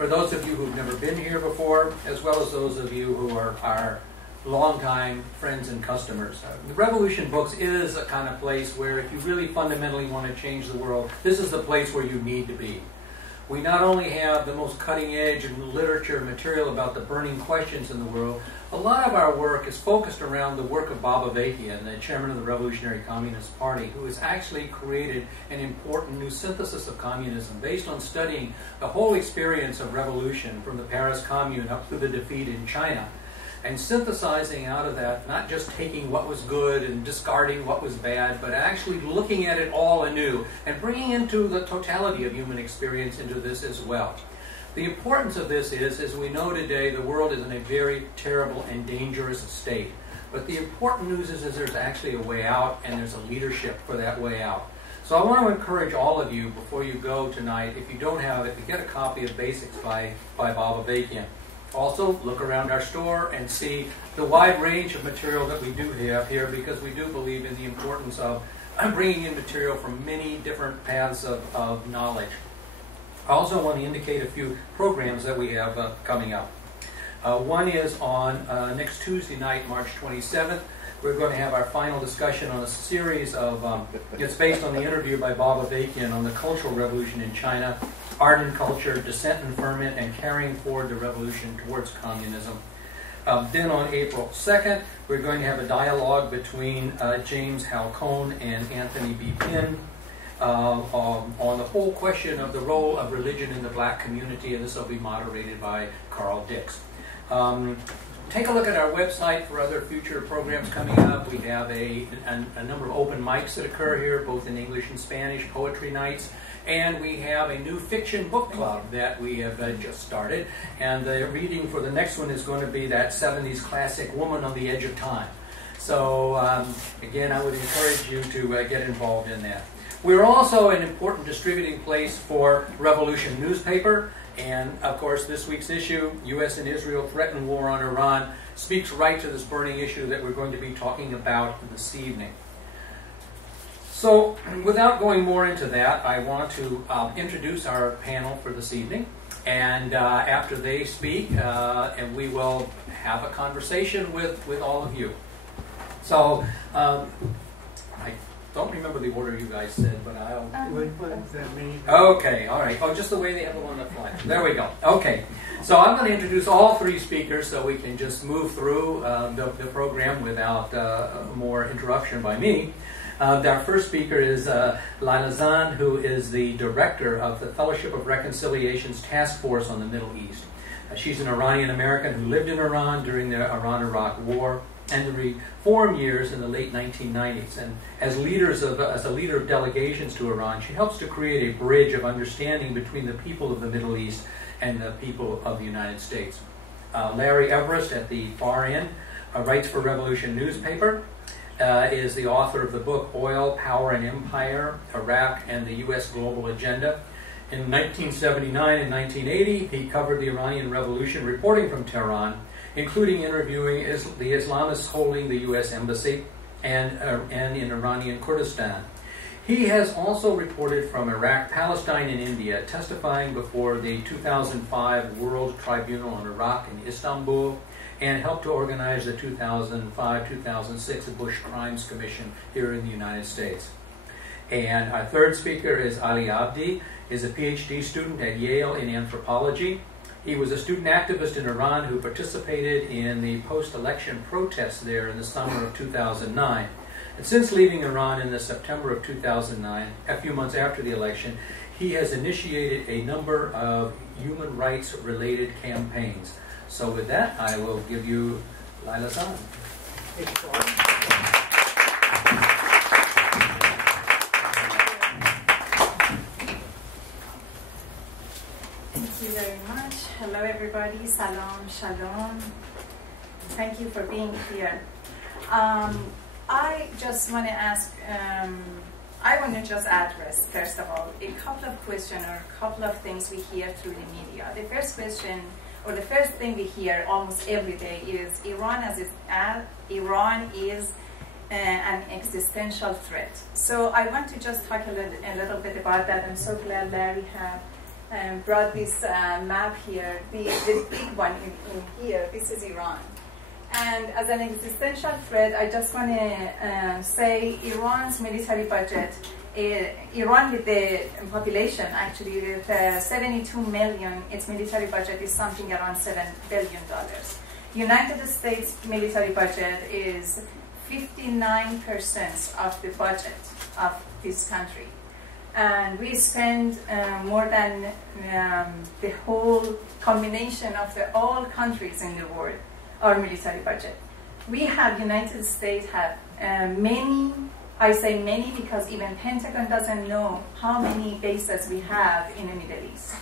For those of you who've never been here before, as well as those of you who are our longtime friends and customers. The Revolution Books is a kind of place where if you really fundamentally want to change the world, this is the place where you need to be. We not only have the most cutting edge literature material about the burning questions in the world, a lot of our work is focused around the work of Bob Avakian, the chairman of the Revolutionary Communist Party, who has actually created an important new synthesis of communism based on studying the whole experience of revolution from the Paris Commune up through the defeat in China, and synthesizing out of that, not just taking what was good and discarding what was bad, but actually looking at it all anew and bringing into the totality of human experience into this as well. The importance of this is, as we know today, the world is in a very terrible and dangerous state. But the important news is there's actually a way out, and there's a leadership for that way out. So I want to encourage all of you, before you go tonight, if you don't have it, to get a copy of Basics by Bob Avakian. Also, look around our store and see the wide range of material that we do have here, because we do believe in the importance of bringing in material from many different paths of knowledge. I also want to indicate a few programs that we have coming up. One is on next Tuesday night, March 27th. We're going to have our final discussion on a series of, it's based on the interview by Bob Avakian on the Cultural Revolution in China, Art and Culture, Dissent and Ferment, and Carrying Forward the Revolution Towards Communism. Then on April 2nd, we're going to have a dialogue between James Halcone and Anthony B. Pinn on the whole question of the role of religion in the black community, and this will be moderated by Carl Dix. Take a look at our website for other future programs coming up. We have a number of open mics that occur here, both in English and Spanish, poetry nights, and we have a new fiction book club that we have just started, and the reading for the next one is going to be that 70s classic, Woman on the Edge of Time. So again, I would encourage you to get involved in that. We're also an important distributing place for Revolution newspaper, and of course this week's issue, U.S. and Israel Threaten War on Iran, speaks right to this burning issue that we're going to be talking about this evening. So without going more into that, I want to introduce our panel for this evening, and after they speak, and we will have a conversation with all of you. So I don't remember the order you guys said, but I'll... What does that mean? Okay, all right. Oh, just the way they have it on the flag. There we go. Okay. So I'm going to introduce all three speakers so we can just move through the program without more interruption by me. Our first speaker is Leila Zand, who is the director of the Fellowship of Reconciliation's Task Force on the Middle East. She's an Iranian-American who lived in Iran during the Iran-Iraq War and the reform years in the late 1990s. And as a leader of delegations to Iran, she helps to create a bridge of understanding between the people of the Middle East and the people of the United States. Larry Everest, at the far end, writes for Revolution newspaper, is the author of the book Oil, Power and Empire, Iraq and the U.S. Global Agenda. In 1979 and 1980, he covered the Iranian Revolution, reporting from Tehran, including interviewing the Islamists holding the U.S. Embassy and in Iranian Kurdestan. He has also reported from Iraq, Palestine, and India, testifying before the 2005 World Tribunal on Iraq in Istanbul, and helped to organize the 2005-2006 Bush Crimes Commission here in the United States. And our third speaker is Ali Abdi, is a PhD student at Yale in anthropology. He was a student activist in Iran who participated in the post-election protests there in the summer of 2009. And since leaving Iran in the September of 2009, a few months after the election, he has initiated a number of human rights-related campaigns. So with that, I will give you Leila Zand. Thank you very much. Hello everybody, salam, shalom. Thank you for being here. I just want to ask, I want to just address, first of all, a couple of questions or a couple of things we hear through the media. The first question, or the first thing we hear almost every day is Iran is an existential threat. So I want to just talk a little bit about that. I'm so glad Larry have brought this map here, the big one in here. This is Iran. And as an existential threat, I just want to say Iran's military budget, Iran with the population, actually with 72 million, its military budget is something around $7 billion. United States military budget is 59% of the budget of this country. And we spend more than the whole combination of all countries in the world, our military budget. We have, United States have many, I say many because even Pentagon doesn't know how many bases we have in the Middle East.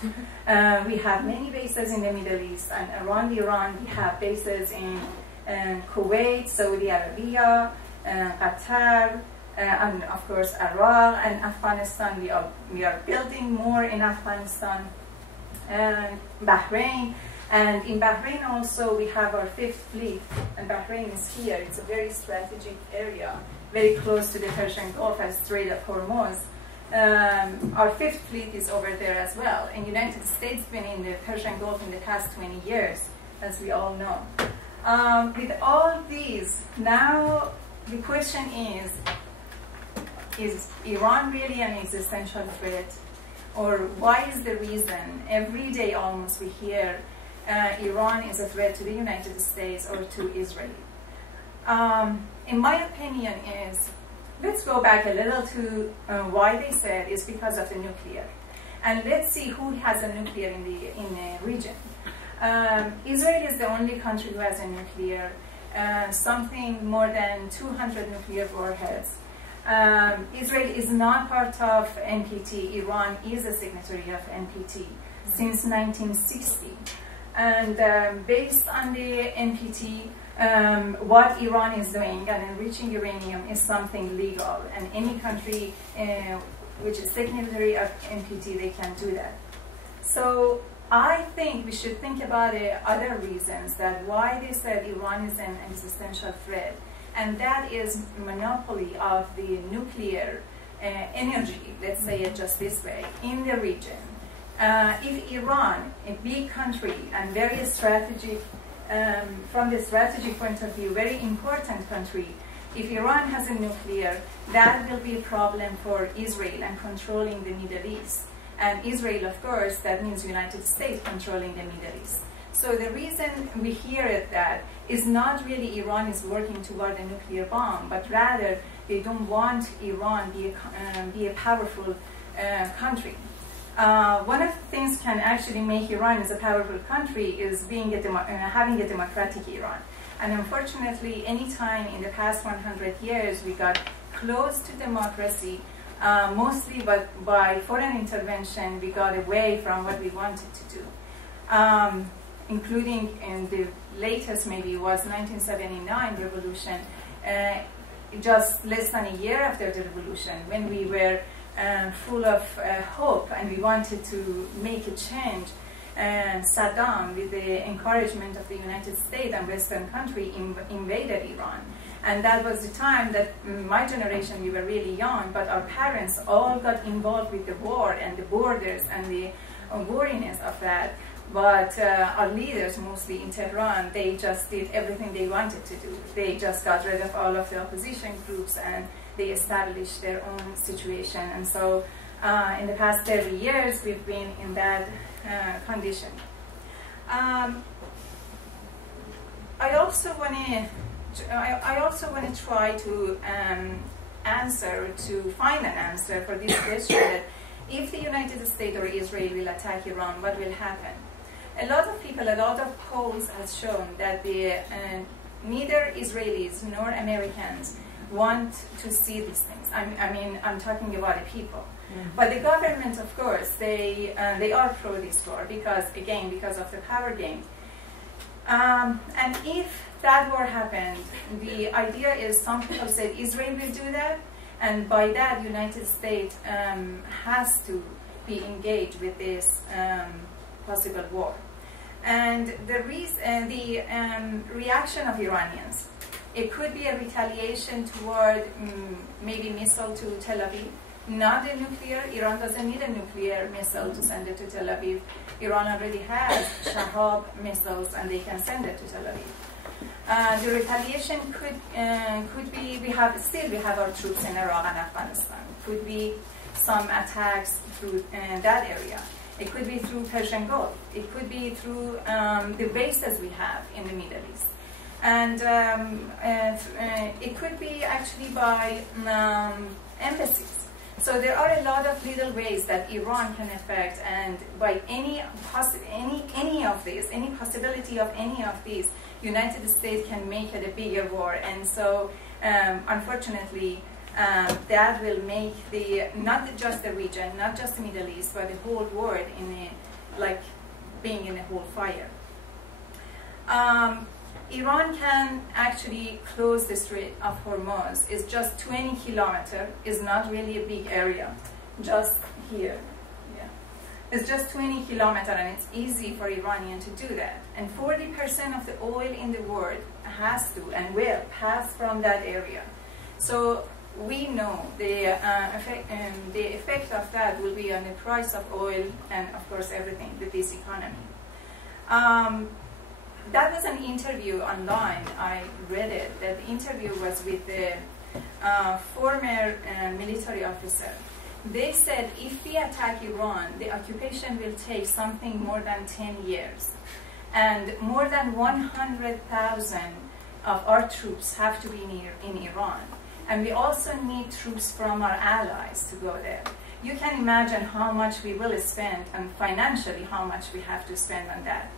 We have many bases in the Middle East, and around Iran we have bases in Kuwait, Saudi Arabia, Qatar, and of course Iraq and Afghanistan. We are building more in Afghanistan, and Bahrain. And in Bahrain also we have our 5th fleet, and Bahrain is here. It's a very strategic area, very close to the Persian Gulf and Strait of Hormuz. Our 5th fleet is over there as well. And United States been in the Persian Gulf in the past 20 years, as we all know. With all these, now the question is Iran really an existential threat? Or why is the reason every day almost we hear Iran is a threat to the United States or to Israel? In my opinion is, let's go back a little to why they said it's because of the nuclear. And let's see who has a nuclear in the region. Israel is the only country who has a nuclear, something more than 200 nuclear warheads. Israel is not part of NPT. Iran is a signatory of NPT since 1960. And based on the NPT, what Iran is doing and enriching uranium is something legal. And any country which is signatory of NPT, they can do that. So I think we should think about other reasons that why they said Iran is an existential threat. And that is monopoly of the nuclear energy, let's say it just this way, in the region. If Iran, a big country and very strategic, from the strategic point of view, very important country, if Iran has a nuclear, that will be a problem for Israel and controlling the Middle East. And Israel, of course, that means United States controlling the Middle East. So the reason we hear it that is not really Iran is working toward a nuclear bomb, but rather they don't want Iran be a powerful country. One of the things can actually make Iran as a powerful country is being having a democratic Iran. And unfortunately, any time in the past 100 years we got close to democracy, mostly but by foreign intervention, we got away from what we wanted to do. Including in the latest maybe was 1979 revolution, just less than a year after the revolution, when we were full of hope and we wanted to make a change. Saddam, with the encouragement of the United States and Western country, invaded Iran. And that was the time that my generation, we were really young, but our parents all got involved with the war and the borders and the wariness of that. But our leaders, mostly in Tehran, they just did everything they wanted to do. They just got rid of all of the opposition groups and they established their own situation. And so in the past 30 years, we've been in that condition. I also want to try to find an answer for this question that if the United States or Israel will attack Iran, what will happen? A lot of people, a lot of polls has shown that neither Israelis nor Americans want to see these things. I mean, I'm talking about the people. Mm-hmm. But the government, of course, they are pro this war because of the power game. And if that war happened, the idea is some people said Israel will do that, and by that, United States has to be engaged with this possible war. And the reaction of Iranians, it could be a retaliation toward maybe missile to Tel Aviv. not a nuclear. Iran doesn't need a nuclear missile to send it to Tel Aviv. Iran already has Shahab missiles, and they can send it to Tel Aviv. The retaliation could be, we have our troops in Iraq and Afghanistan. Could be some attacks through that area. It could be through Persian Gulf. It could be through the bases we have in the Middle East. And it could be actually by embassies. So there are a lot of little ways that Iran can affect, and by any possibility of any of these, United States can make it a bigger war. And so, unfortunately, that will make not just the region, not just the Middle East, but the whole world being in a whole fire. Iran can actually close the Strait of Hormuz. It's just 20 kilometers. It's not really a big area, just here. Yeah. It's just 20 kilometers, and it's easy for Iranian to do that. And 40% of the oil in the world has to and will pass from that area. So we know the effect of that will be on the price of oil and, of course, everything with this economy. That was an interview online. I read it. That interview was with the former military officer. They said if we attack Iran, the occupation will take something more than 10 years. And more than 100,000 of our troops have to be in Iran. And we also need troops from our allies to go there. You can imagine how much we will spend, and financially how much we have to spend on that.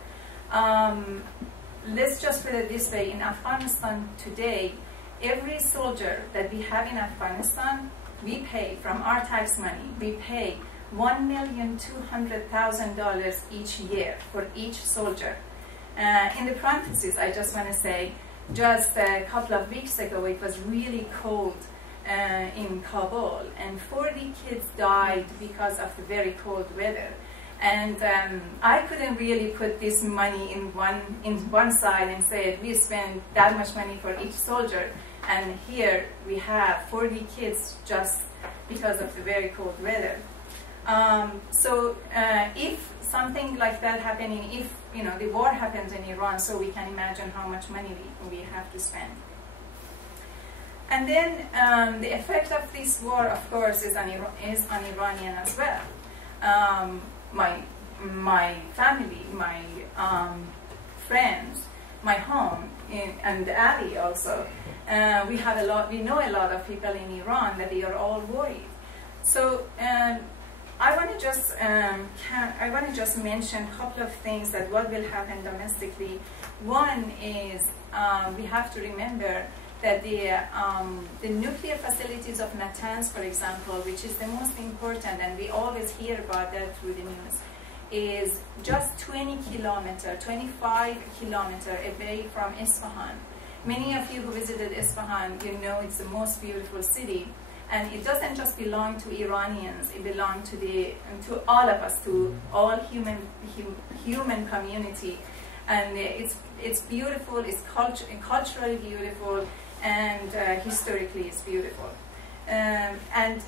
Let's just put it this way. In Afghanistan today, every soldier that we have in Afghanistan, we pay from our tax money, we pay $1,200,000 each year for each soldier. In the parentheses, I just want to say, just a couple of weeks ago, it was really cold in Kabul, and 40 kids died because of the very cold weather. And I couldn't really put this money in one side and say we spend that much money for each soldier, and here we have 40 kids just because of the very cold weather. So if something like that happening, if the war happens in Iran, so we can imagine how much money we have to spend. And then the effect of this war, of course, is on Iranian as well. My family, my friends, my home, and Abdi also. We know a lot of people in Iran that they are all worried. So I want to just mention a couple of things that what will happen domestically. One is we have to remember that the nuclear facilities of Natanz, for example, which is the most important, and we always hear about that through the news, is just 20 kilometers, 25 kilometers away from Isfahan. Many of you who visited Isfahan, you know it's the most beautiful city, and it doesn't just belong to Iranians, it belongs to all of us, to all human community. And it's beautiful, it's culturally beautiful, and historically it's beautiful. And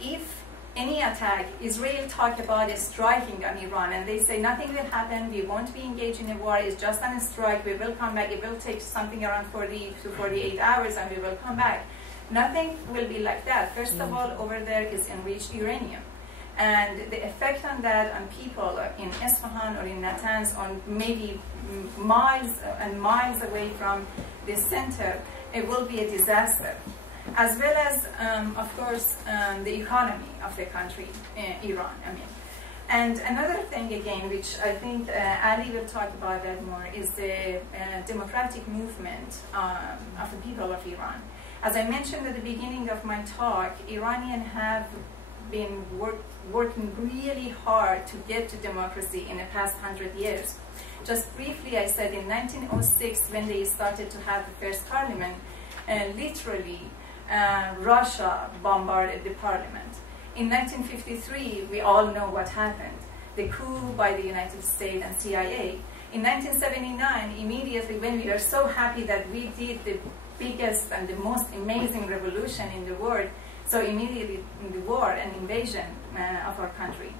if any attack, Israel talk about striking on Iran, and they say nothing will happen, we won't be engaged in a war, it's just a strike, we will come back, it will take something around 40 to 48 hours and we will come back. Nothing will be like that. First of all, over there is enriched uranium. And the effect on that on people in Isfahan or in Natanz, on maybe miles and miles away from the center, it will be a disaster. As well as, of course, the economy of the country, Iran, I mean. And another thing, again, which I think Ali will talk about that more, is the democratic movement of the people of Iran. As I mentioned at the beginning of my talk, Iranians have been working really hard to get to democracy in the past 100 years. Just briefly, I said in 1906, when they started to have the first parliament, literally, Russia bombarded the parliament. In 1953, we all know what happened. The coup by the United States and CIA. In 1979, immediately when we were so happy that we did the biggest and the most amazing revolution in the world, So immediately the war and invasion of our country.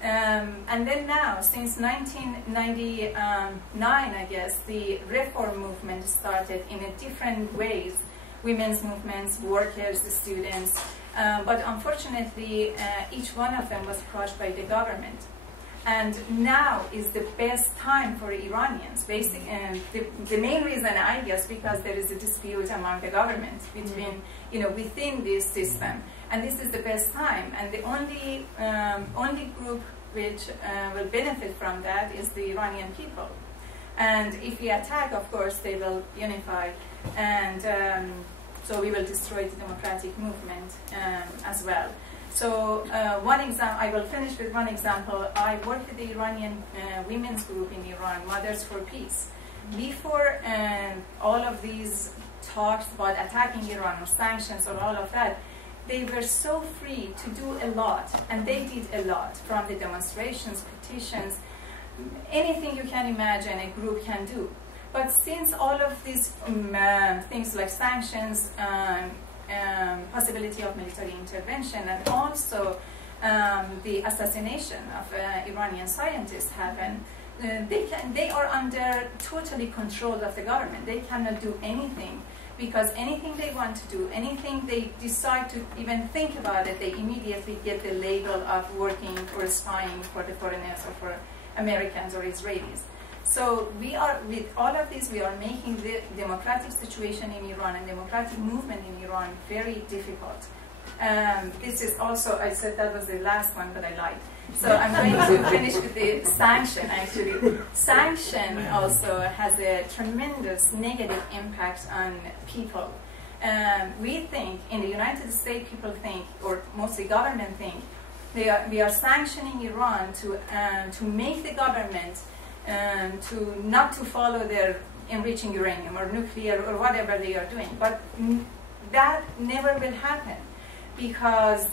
And then now, since 1999, I guess, the reform movement started in a different ways. Women's movements, workers, the students. But unfortunately, each one of them was crushed by the government. And now is the best time for Iranians. The main reason, I guess, because there is a dispute among the government between, within this system. And this is the best time. And the only group which will benefit from that is the Iranian people. And if we attack, of course, they will unify. And so we will destroy the democratic movement as well. So one example, I will finish with one example. I work with the Iranian women's group in Iran, Mothers for Peace. Before all of these talks about attacking Iran or sanctions or all of that, they were so free to do a lot, and they did a lot, from the demonstrations, petitions, anything you can imagine a group can do. But since all of these things like sanctions, possibility of military intervention, and also the assassination of Iranian scientists happened, they are under totally control of the government. They cannot do anything, because anything they want to do, anything they decide to even think about it, they immediately get the label of working or spying for the foreigners or for Americans or Israelis. So we are, with all of this, we are making the democratic situation in Iran and democratic movement in Iran very difficult. This is also, I said that was the last one, but I lied. So I'm going to finish with the sanction, actually. Sanction also has a tremendous negative impact on people. We think, in the United States, people think, or mostly government think, we are sanctioning Iran to make the government not to follow their enriching uranium or nuclear or whatever they are doing. But that never will happen, because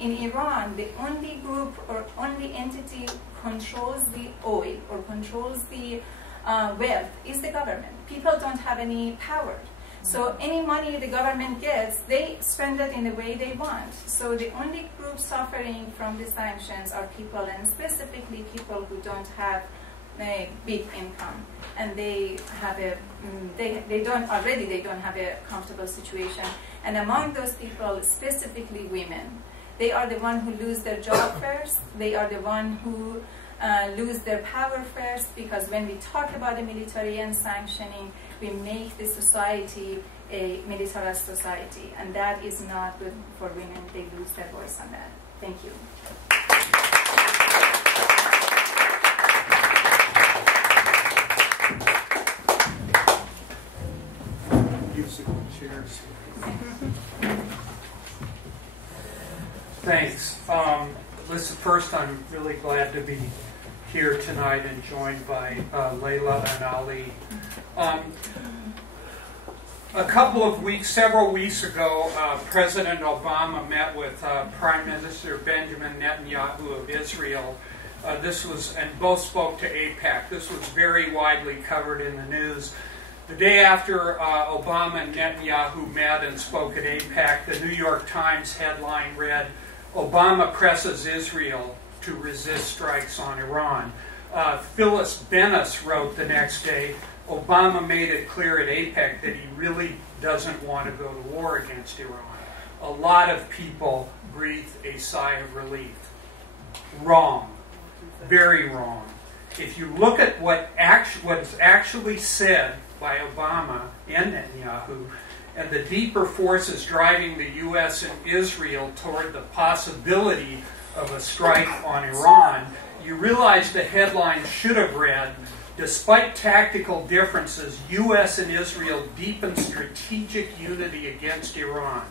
in Iran, the only group or only entity controls the oil or controls the wealth is the government. People don't have any power. So any money the government gets, they spend it in the way they want. So the only group suffering from the sanctions are people, and specifically people who don't have a big income, and they have they don't have a comfortable situation. And among those people, specifically women, they are the one who lose their job first. They are the one who lose their power first, because when we talk about the military and sanctioning, we make the society a militarist society, and that is not good for women. They lose their voice on that. Thank you. Thanks. Listen, first, I'm really glad to be here tonight and joined by Leila and Ali. Several weeks ago, President Obama met with Prime Minister Benjamin Netanyahu of Israel. And both spoke to AIPAC. This was very widely covered in the news. The day after Obama and Netanyahu met and spoke at AIPAC, the New York Times headline read, "Obama presses Israel to resist strikes on Iran." Phyllis Bennis wrote the next day, "Obama made it clear at AIPAC that he really doesn't want to go to war against Iran." A lot of people breathed a sigh of relief. Wrong. Very wrong. If you look at what is actually said by Obama and Netanyahu, and the deeper forces driving the U.S. and Israel toward the possibility of a strike on Iran, you realize the headline should have read, "Despite tactical differences, U.S. and Israel deepen strategic unity against Iran.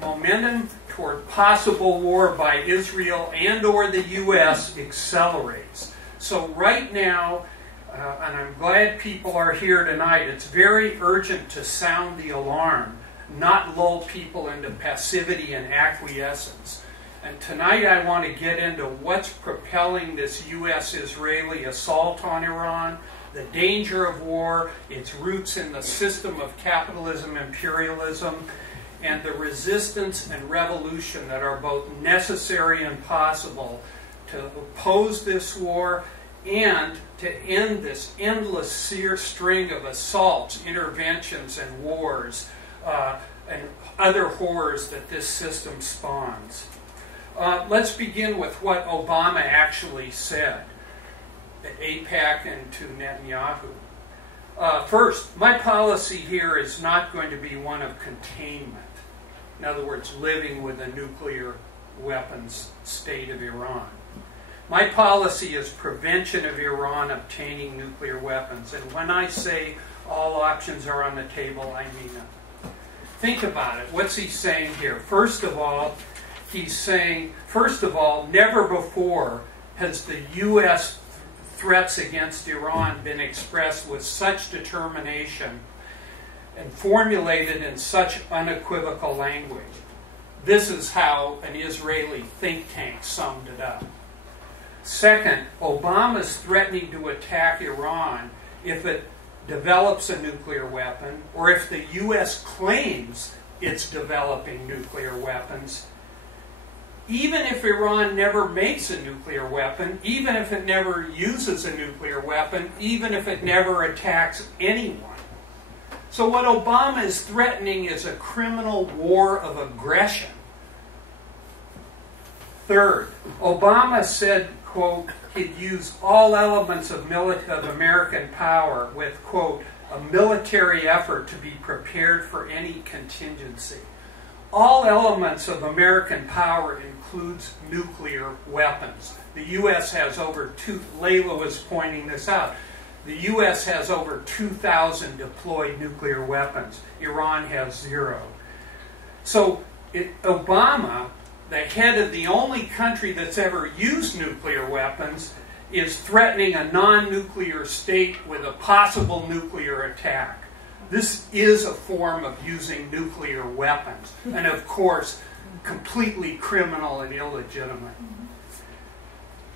Momentum toward possible war by Israel and or the U.S. accelerates." So right now, and I'm glad people are here tonight, it's very urgent to sound the alarm, not lull people into passivity and acquiescence. And tonight I want to get into what's propelling this U.S.-Israeli assault on Iran, the danger of war, its roots in the system of capitalism, imperialism, and the resistance and revolution that are both necessary and possible to oppose this war and to end this endless string of assaults, interventions, and wars, and other horrors that this system spawns. Let's begin with what Obama actually said at AIPAC and to Netanyahu. First, my policy here is not going to be one of containment. In other words, living with a nuclear weapons state of Iran. My policy is prevention of Iran obtaining nuclear weapons. And when I say all options are on the table, I mean it. Think about it. What's he saying here? First of all, he's saying, never before has the U.S. threats against Iran been expressed with such determination and formulated in such unequivocal language. This is how an Israeli think tank summed it up. Second, Obama's threatening to attack Iran if it develops a nuclear weapon, or if the U.S. claims it's developing nuclear weapons, even if Iran never makes a nuclear weapon, even if it never uses a nuclear weapon, even if it never attacks anyone. So what Obama is threatening is a criminal war of aggression. Third, Obama said, quote, he'd use all elements of American power with, quote, a military effort to be prepared for any contingency. All elements of American power includes nuclear weapons. The U.S. has over Leila was pointing this out. The U.S. has over 2,000 deployed nuclear weapons. Iran has 0. So Obama, the head of the only country that's ever used nuclear weapons, is threatening a non-nuclear state with a possible nuclear attack. This is a form of using nuclear weapons, and of course, completely criminal and illegitimate.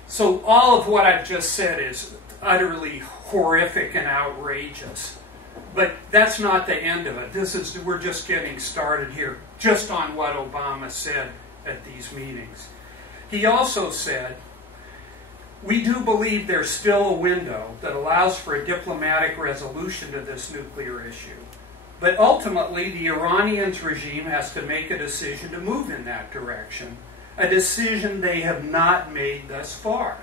So all of what I've just said is utterly horrific and outrageous. But that's not the end of it. We're just getting started here, just on what Obama said at these meetings. He also said, we do believe there's still a window that allows for a diplomatic resolution to this nuclear issue. But ultimately, the Iranians regime has to make a decision to move in that direction, a decision they have not made thus far.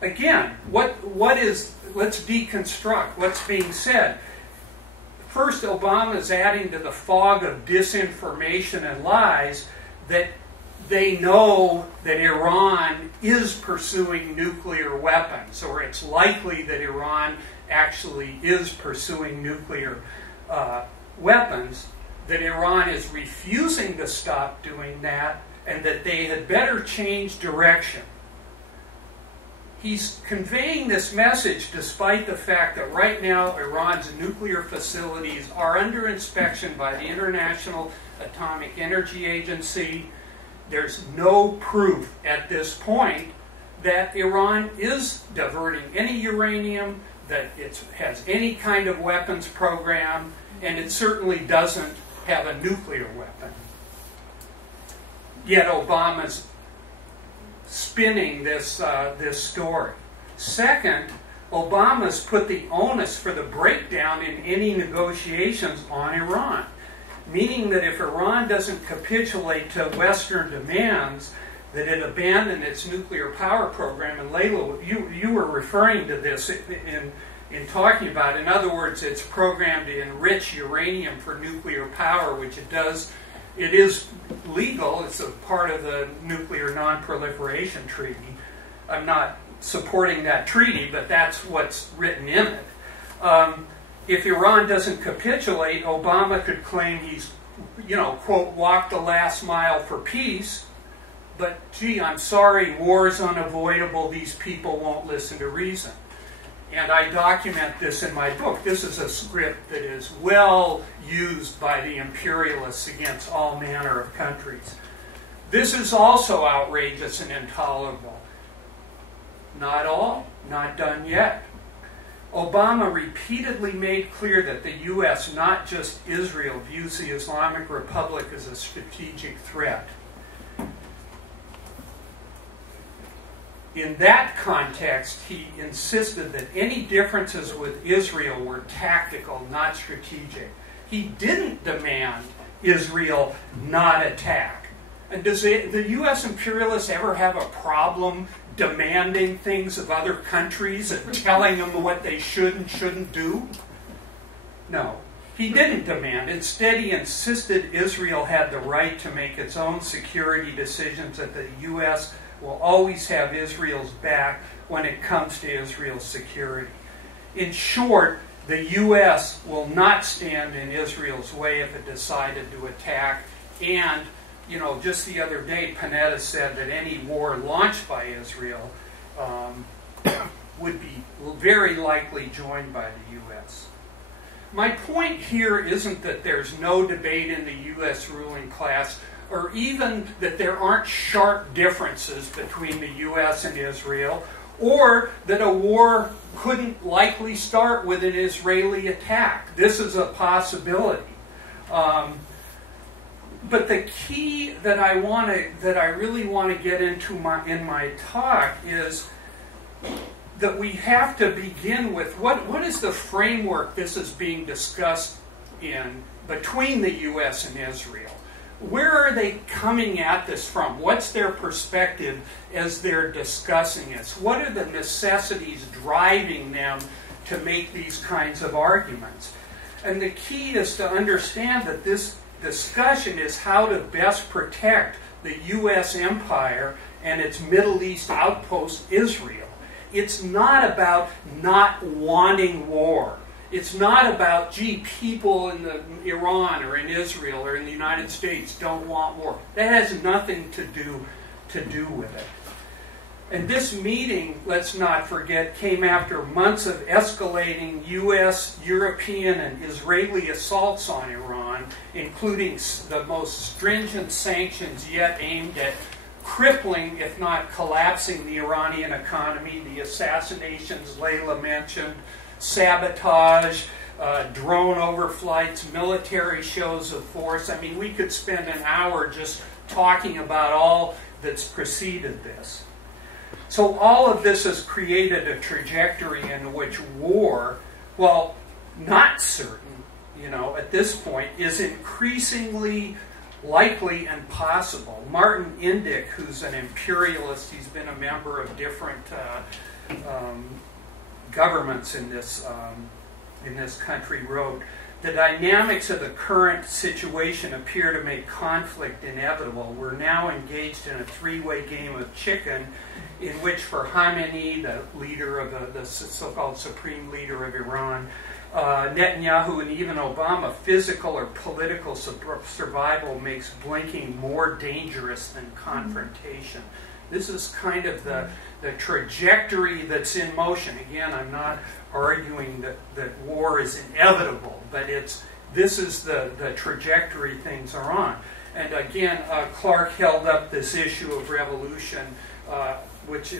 Again, let's deconstruct what's being said. First, Obama is adding to the fog of disinformation and lies that they know that Iran is pursuing nuclear weapons, or it's likely that Iran actually is pursuing nuclear weapons, that Iran is refusing to stop doing that, and that they had better change direction. He's conveying this message despite the fact that right now Iran's nuclear facilities are under inspection by the International Atomic Energy Agency. There's no proof at this point that Iran is diverting any uranium, that it has any kind of weapons program, and it certainly doesn't have a nuclear weapon. Yet Obama's spinning this story. Second, Obama's put the onus for the breakdown in any negotiations on Iran, meaning that if Iran doesn't capitulate to Western demands, that it abandon its nuclear power program. And Leila, you were referring to this in talking about, in other words, its program to enrich uranium for nuclear power, which it does. It is legal. It's a part of the Nuclear Non-Proliferation Treaty. I'm not supporting that treaty, but that's what's written in it. If Iran doesn't capitulate, Obama could claim he's, quote, walked the last mile for peace, but gee, I'm sorry, war is unavoidable, these people won't listen to reason. And I document this in my book. This is a script that is well used by the imperialists against all manner of countries. This is also outrageous and intolerable. Not all, not done yet. Obama repeatedly made clear that the U.S., not just Israel, views the Islamic Republic as a strategic threat. In that context, he insisted that any differences with Israel were tactical, not strategic. He didn't demand Israel not attack. And does the U.S. imperialists ever have a problem demanding things of other countries and telling them what they should and shouldn't do? No. He didn't demand. Instead, he insisted Israel had the right to make its own security decisions, that the U.S. will always have Israel's back when it comes to Israel's security. In short, the U.S. will not stand in Israel's way if it decided to attack. And, you know, just the other day, Panelist said that any war launched by Israel would be very likely joined by the U.S. My point here isn't that there's no debate in the U.S. ruling class, or even that there aren't sharp differences between the U.S. and Israel, or that a war couldn't likely start with an Israeli attack. This is a possibility. But the key that I really want to get into in my talk is that we have to begin with what is the framework this is being discussed in between the U.S. and Israel. Where are they coming at this from? What's their perspective as they're discussing this? What are the necessities driving them to make these kinds of arguments? And the key is to understand that this discussion is how to best protect the U.S. empire and its Middle East outpost, Israel. It's not about not wanting war. It's not about, gee, people in Iran or in Israel or in the United States don't want war. That has nothing to do with it. And this meeting, let's not forget, came after months of escalating U.S., European, and Israeli assaults on Iran, including the most stringent sanctions yet aimed at crippling, if not collapsing, the Iranian economy, the assassinations Leila mentioned, sabotage, drone overflights, military shows of force. I mean, we could spend an hour just talking about all that's preceded this. So all of this has created a trajectory in which war, while not certain, you know, at this point, is increasingly likely and possible. Martin Indyk, who's an imperialist, he's been a member of different governments in this country, wrote, "The dynamics of the current situation appear to make conflict inevitable. We're now engaged in a three-way game of chicken in which for Khamenei, the leader of the so-called supreme leader of Iran, Netanyahu, and even Obama, physical or political survival makes blinking more dangerous than confrontation." This is kind of the trajectory that's in motion. Again, I'm not arguing that war is inevitable, but this is the trajectory things are on. And again, Clark held up this issue of revolution, which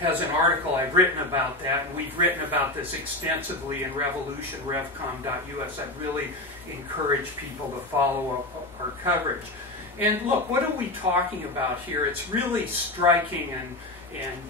has an article I've written about that, and we've written about this extensively in Revolution, revcom.us. I'd really encourage people to follow our coverage. And look, what are we talking about here? It's really striking and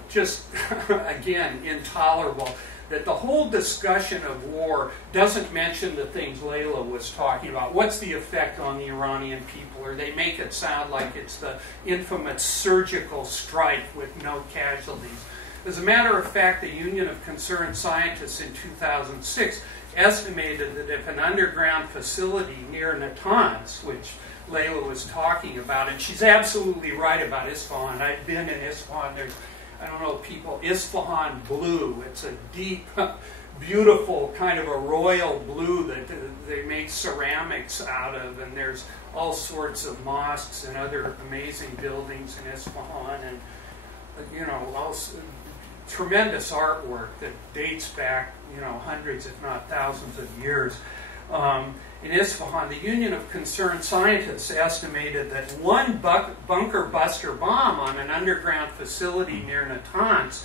just, again, intolerable that the whole discussion of war doesn't mention the things Leila was talking about. What's the effect on the Iranian people? Or they make it sound like it's the infamous surgical strike with no casualties. As a matter of fact, the Union of Concerned Scientists in 2006 estimated that if an underground facility near Natanz, which Leila was talking about, and she's absolutely right about Isfahan. I've been in Isfahan. There's, I don't know, people, Isfahan blue. It's a deep, beautiful kind of a royal blue that they make ceramics out of, and there's all sorts of mosques and other amazing buildings in Isfahan, and you know, tremendous artwork that dates back, you know, hundreds, if not thousands of years. In Isfahan, the Union of Concerned Scientists estimated that one bunker buster bomb on an underground facility near Natanz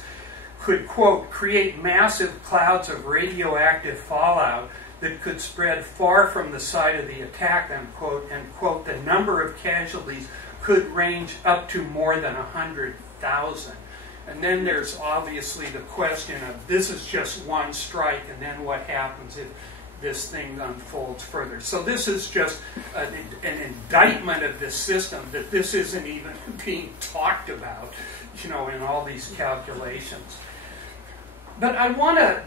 could, quote, create massive clouds of radioactive fallout that could spread far from the site of the attack, unquote, and, quote, the number of casualties could range up to more than 100,000. And then there's obviously the question of this is just one strike, and then what happens if this thing unfolds further. So this is just an indictment of this system, that this isn't even being talked about, you know, in all these calculations. But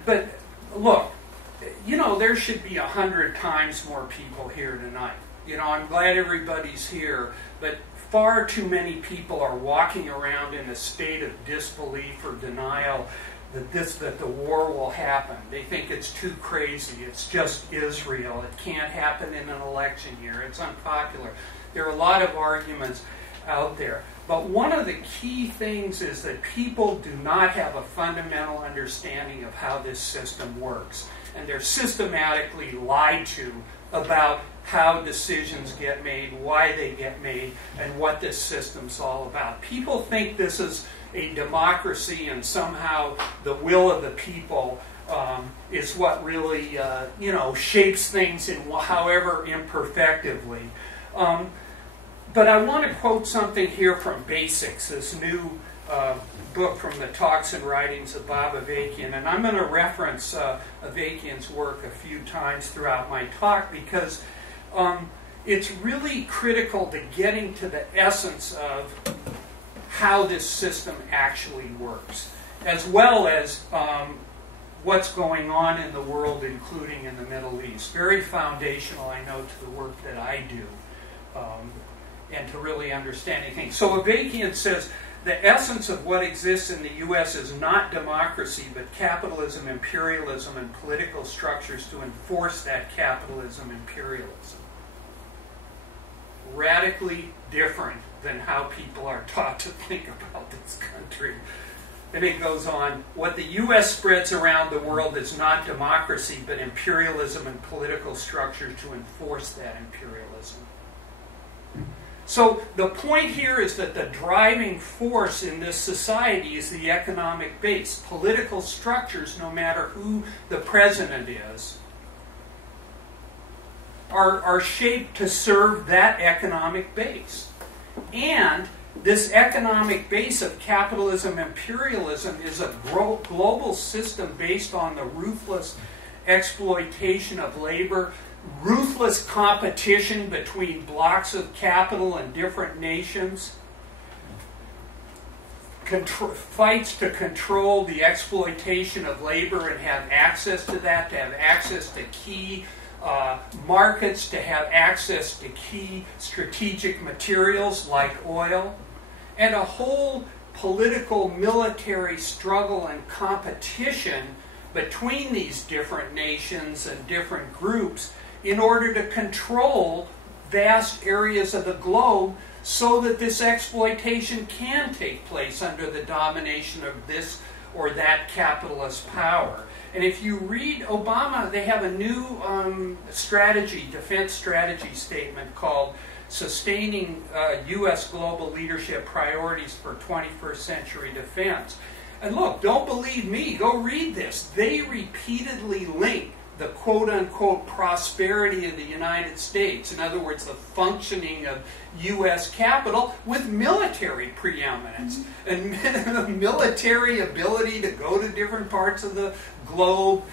but look, you know, there should be 100 times more people here tonight. You know, I'm glad everybody's here, but far too many people are walking around in a state of disbelief or denial that the war will happen. They think it's too crazy. It's just Israel. It can't happen in an election year. It's unpopular. There are a lot of arguments out there. But one of the key things is that people do not have a fundamental understanding of how this system works. And they're systematically lied to about how decisions get made, why they get made, and what this system's all about. People think this is a democracy and somehow the will of the people is what really you know, shapes things in however imperfectively. But I want to quote something here from Basics, this new book from the talks and writings of Bob Avakian. And I'm going to reference Avakian's work a few times throughout my talk because it's really critical to getting to the essence of how this system actually works, as well as what's going on in the world, including in the Middle East. Very foundational, I know, to the work that I do, and to really understanding things. So Avakian says, the essence of what exists in the U.S. is not democracy, but capitalism, imperialism, and political structures to enforce that capitalism, imperialism. Radically different than how people are taught to think about this country. And it goes on, what the U.S. spreads around the world is not democracy, but imperialism and political structures to enforce that imperialism. So the point here is that the driving force in this society is the economic base. Political structures, no matter who the president is, are shaped to serve that economic base. And this economic base of capitalism, imperialism, is a global system based on the ruthless exploitation of labor, ruthless competition between blocks of capital and different nations, fights to control the exploitation of labor and have access to that, to have access to key markets, to have access to key strategic materials like oil, and a whole political military struggle and competition between these different nations and different groups in order to control vast areas of the globe so that this exploitation can take place under the domination of this or that capitalist power. And if you read Obama, they have a new strategy, defense strategy statement called Sustaining U.S. Global Leadership Priorities for 21st Century Defense. And look, don't believe me, go read this. They repeatedly link the quote-unquote prosperity of the United States, in other words, the functioning of U.S. capital, with military preeminence and military ability to go to different parts of the globe,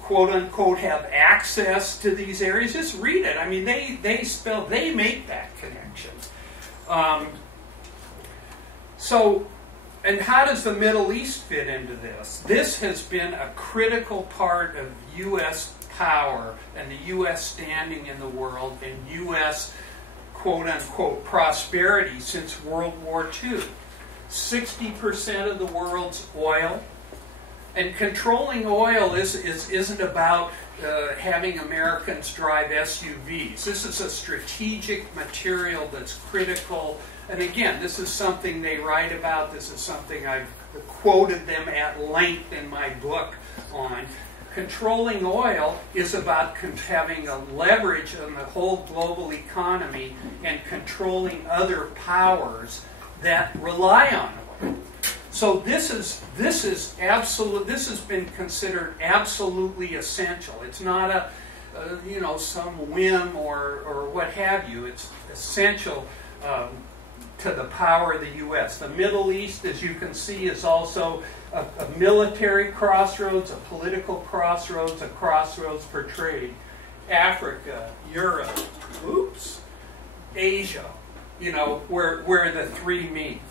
quote-unquote, have access to these areas. Just read it. I mean, they make that connection. And how does the Middle East fit into this? This has been a critical part of U.S. power and the U.S. standing in the world and U.S. quote-unquote prosperity since World War II. 60% of the world's oil, and controlling oil isn't about having Americans drive SUVs. This is a strategic material that's critical. And again, this is something they write about. This is something I've quoted them at length in my book on. Controlling oil is about having a leverage on the whole global economy and controlling other powers that rely on oil. So this has been considered absolutely essential. It's not a some whim or what have you. It's essential to the power of the U.S. The Middle East, as you can see, is also a military crossroads, a political crossroads, a crossroads for trade. Africa, Europe, Asia, where the three meet.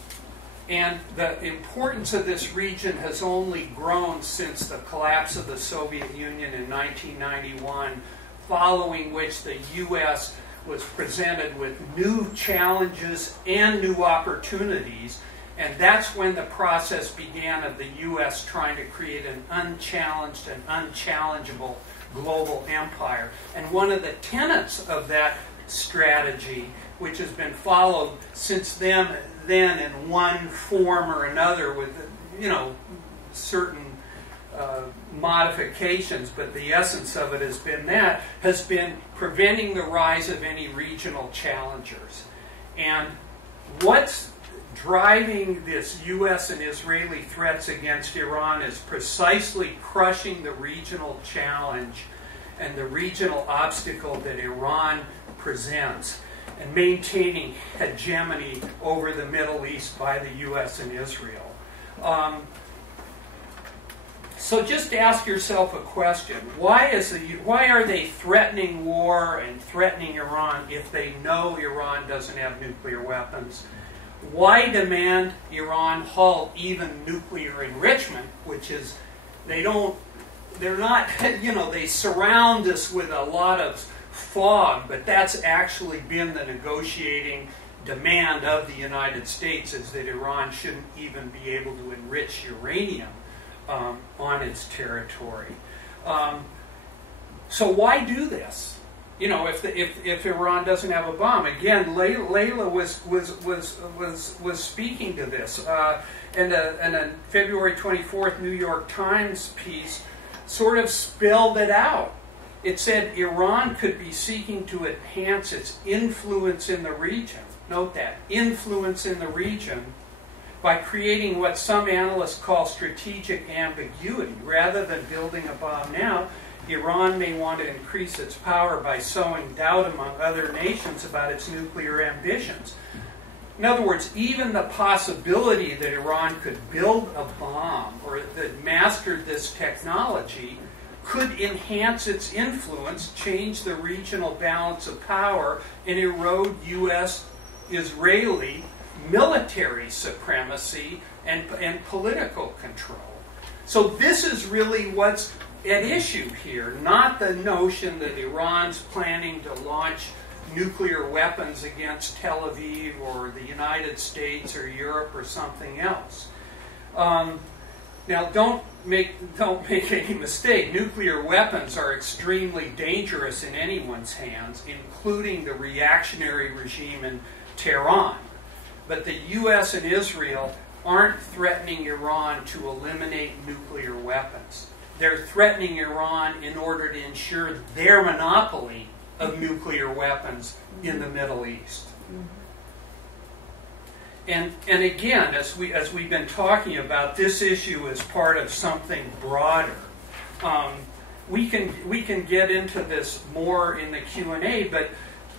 And the importance of this region has only grown since the collapse of the Soviet Union in 1991, following which the U.S. was presented with new challenges and new opportunities. And that's when the process began of the U.S. trying to create an unchallenged and unchallengeable global empire. And one of the tenets of that strategy, which has been followed since then in one form or another with, certain modifications, but the essence of it has been preventing the rise of any regional challengers. And what's driving this U.S. and Israeli threats against Iran is precisely crushing the regional challenge and the regional obstacle that Iran presents, and maintaining hegemony over the Middle East by the U.S. and Israel. So just ask yourself a question. Why are they threatening war and threatening Iran if they know Iran doesn't have nuclear weapons? Why demand Iran halt even nuclear enrichment, which is, they surround us with a lot of fog, but that's actually been the negotiating demand of the United States, is that Iran shouldn't even be able to enrich uranium on its territory. So why do this? If Iran doesn't have a bomb, again, Leila was speaking to this, and a February 24th New York Times piece sort of spelled it out. It said Iran could be seeking to enhance its influence in the region. Note that, influence in the region, by creating what some analysts call strategic ambiguity. Rather than building a bomb now, Iran may want to increase its power by sowing doubt among other nations about its nuclear ambitions. In other words, even the possibility that Iran could build a bomb or that mastered this technology could enhance its influence, change the regional balance of power, and erode U.S.-Israeli military supremacy and political control. So this is really what's at issue here, not the notion that Iran's planning to launch nuclear weapons against Tel Aviv or the United States or Europe or something else. Now, don't make any mistake. Nuclear weapons are extremely dangerous in anyone's hands, including the reactionary regime in Tehran. But the U.S. and Israel aren't threatening Iran to eliminate nuclear weapons. They're threatening Iran in order to ensure their monopoly of nuclear weapons in the Middle East. And again, as we've been talking about, this issue is part of something broader. We can get into this more in the Q&A, but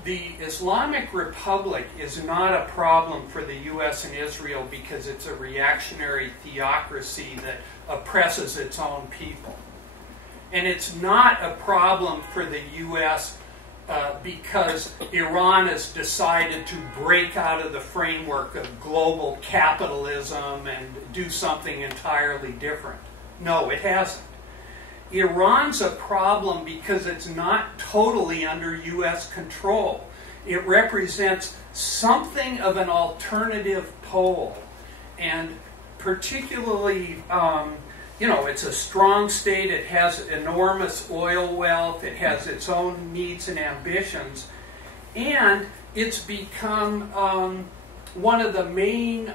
the Islamic Republic is not a problem for the U.S. and Israel because it's a reactionary theocracy that oppresses its own people. And it's not a problem for the U.S. Because Iran has decided to break out of the framework of global capitalism and do something entirely different. No, it hasn't. Iran's a problem because it's not totally under U.S. control. It represents something of an alternative pole. And particularly, it's a strong state. It has enormous oil wealth. It has its own needs and ambitions. And it's become one of the main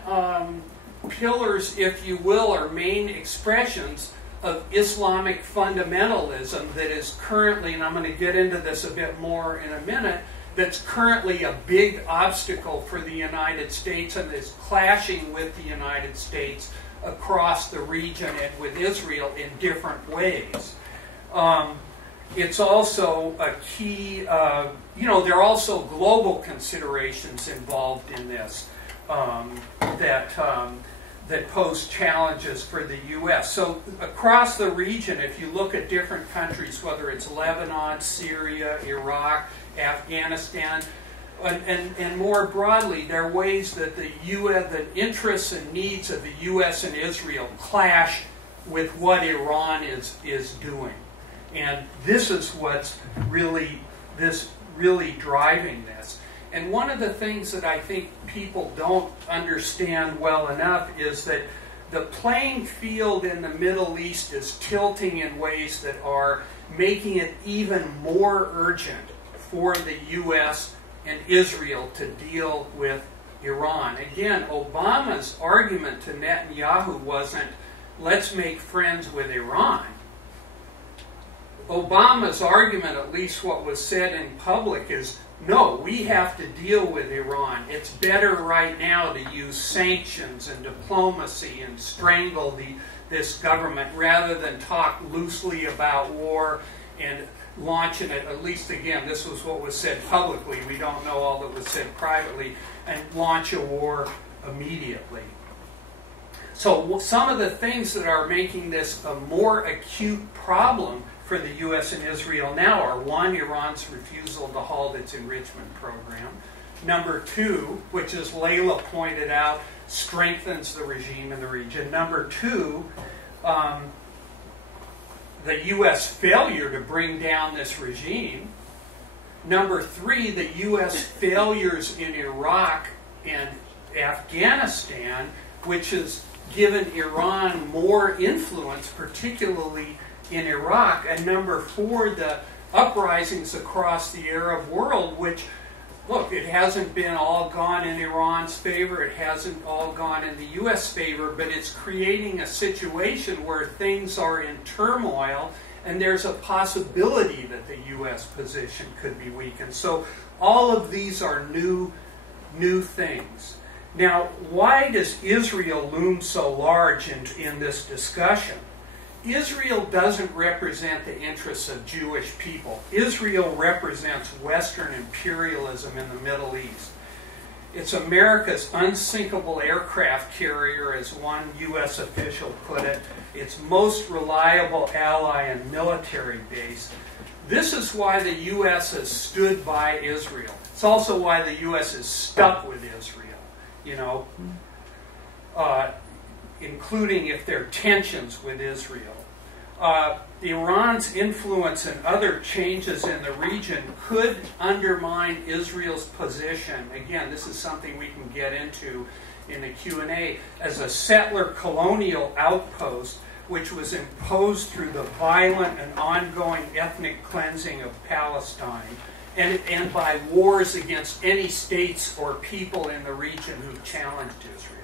pillars, if you will, or main expressions of Islamic fundamentalism that is currently, and I'm going to get into this a bit more in a minute, that's currently a big obstacle for the United States and is clashing with the United States across the region and with Israel in different ways. It's also a key, there are also global considerations involved in this that pose challenges for the U.S. So across the region, if you look at different countries, whether it's Lebanon, Syria, Iraq, Afghanistan, and more broadly, there are ways that the interests and needs of the U.S. and Israel clash with what Iran is doing. And this is what's really driving this. And one of the things that I think people don't understand well enough is that the playing field in the Middle East is tilting in ways that are making it even more urgent for the U.S. and Israel to deal with Iran. Again, Obama's argument to Netanyahu wasn't, let's make friends with Iran. Obama's argument, at least what was said in public, is no, we have to deal with Iran. It's better right now to use sanctions and diplomacy and strangle this government rather than talk loosely about war and launching it. At least, again, this was what was said publicly. We don't know all that was said privately. And launch a war immediately. So some of the things that are making this a more acute problem for the U.S. and Israel now are, one, Iran's refusal to halt its enrichment program. Number two, which as Leila pointed out, strengthens the regime in the region. Number two, the U.S. failure to bring down this regime. Number three, the U.S. failures in Iraq and Afghanistan, which has given Iran more influence, particularly in Iraq. And number four, the uprisings across the Arab world, which, look, it hasn't been all gone in Iran's favor, it hasn't all gone in the U.S. favor, but it's creating a situation where things are in turmoil and there's a possibility that the U.S. position could be weakened. So all of these are new things. Now, why does Israel loom so large in this discussion? Israel doesn't represent the interests of Jewish people. Israel represents Western imperialism in the Middle East. It's America's unsinkable aircraft carrier, as one U.S. official put it, its most reliable ally and military base. This is why the U.S. has stood by Israel. It's also why the U.S. is stuck with Israel, including if there are tensions with Israel. Iran's influence and other changes in the region could undermine Israel's position. Again, this is something we can get into in the Q&A, as a settler colonial outpost which was imposed through the violent and ongoing ethnic cleansing of Palestine and by wars against any states or people in the region who challenged Israel.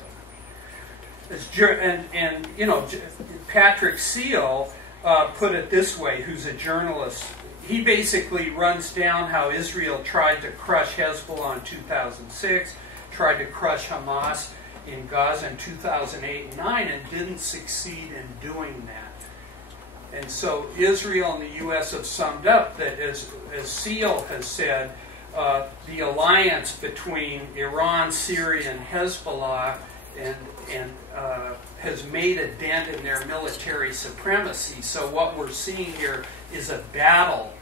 Patrick Seal put it this way, who's a journalist. He basically runs down how Israel tried to crush Hezbollah in 2006, tried to crush Hamas in Gaza in 2008 and 2009, and didn't succeed in doing that. And so Israel and the U.S. have summed up that, as Seal has said, the alliance between Iran, Syria, and Hezbollah has made a dent in their military supremacy. So what we're seeing here is a battle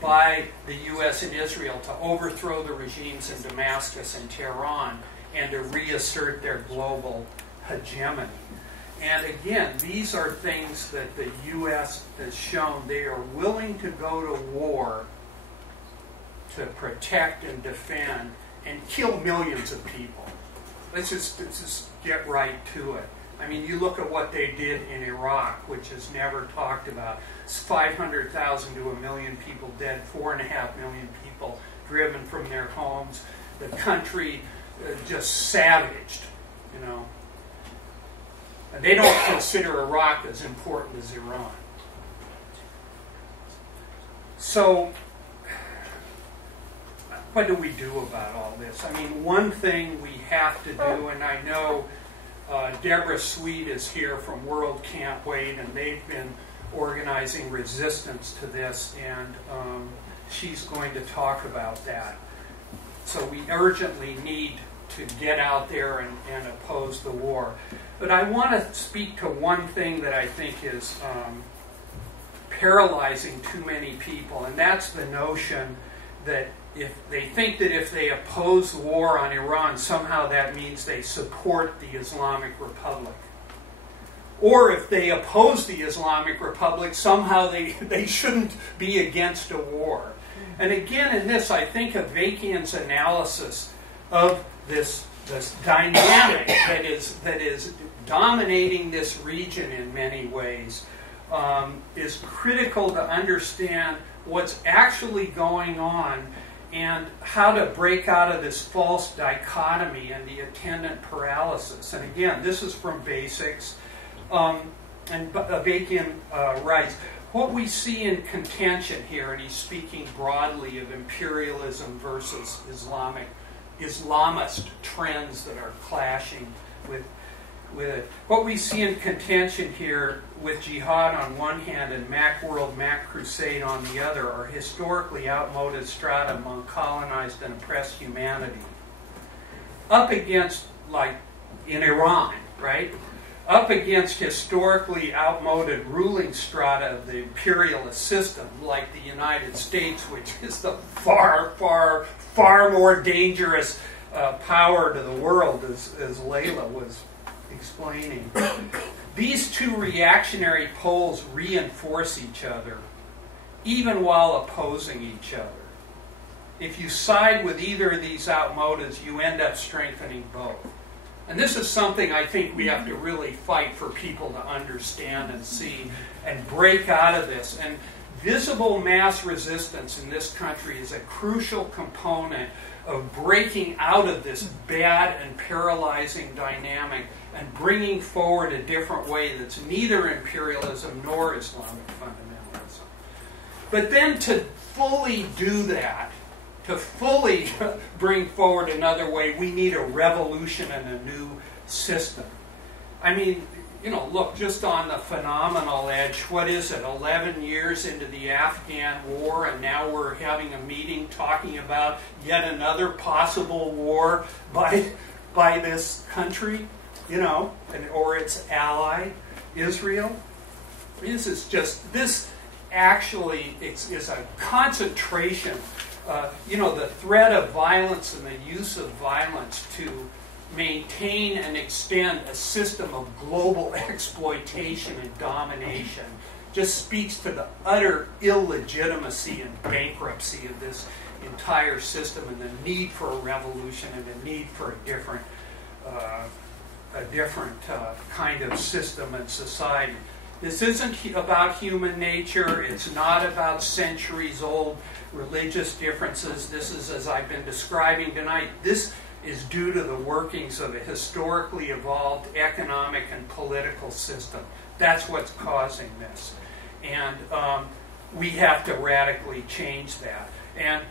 by the U.S. and Israel to overthrow the regimes in Damascus and Tehran and to reassert their global hegemony. And again, these are things that the U.S. has shown they are willing to go to war to protect and defend and kill millions of people. Let's just get right to it. I mean, you look at what they did in Iraq, which is never talked about. It's 500,000 to 1 million people dead, 4.5 million people driven from their homes. The country just savaged, And they don't consider Iraq as important as Iran. So, what do we do about all this? I mean, one thing we have to do, and I know Deborah Sweet is here from World Can't Wait, and they've been organizing resistance to this, and she's going to talk about that. So we urgently need to get out there and oppose the war. But I want to speak to one thing that I think is paralyzing too many people, and that's the notion that if they think that if they oppose war on Iran, somehow that means they support the Islamic Republic. Or if they oppose the Islamic Republic, somehow they shouldn't be against a war. And again, in this, I think Avakian's analysis of this dynamic that is dominating this region in many ways is critical to understand what's actually going on and how to break out of this false dichotomy and the attendant paralysis. And again, this is from Basics. And Avakian writes, what we see in contention here, and he's speaking broadly of imperialism versus Islamist trends that are clashing with it. What we see in contention here with jihad on one hand and Macworld, Mac Crusade on the other are historically outmoded strata among colonized and oppressed humanity. Up against, like in Iran, right? Up against historically outmoded ruling strata of the imperialist system, like the United States, which is the far, far, far more dangerous power to the world, as Leila was explaining. These two reactionary poles reinforce each other, even while opposing each other. If you side with either of these outmodeds, you end up strengthening both. And this is something I think we have to really fight for people to understand and see and break out of this. And visible mass resistance in this country is a crucial component of breaking out of this bad and paralyzing dynamic and bringing forward a different way that's neither imperialism nor Islamic fundamentalism. But then to fully do that, to fully bring forward another way, we need a revolution and a new system. I mean, you know, look, just on the phenomenal edge, what is it, 11 years into the Afghan war, and now we're having a meeting talking about yet another possible war by this country, you know, or its ally, Israel. This actually is a concentration. You know, the threat of violence and the use of violence to maintain and extend a system of global exploitation and domination just speaks to the utter illegitimacy and bankruptcy of this entire system and the need for a revolution and the need for a different kind of system and society. This isn't about human nature. It's not about centuries-old religious differences. This is, as I've been describing tonight, this is due to the workings of a historically evolved economic and political system. That's what's causing this. And we have to radically change that. And,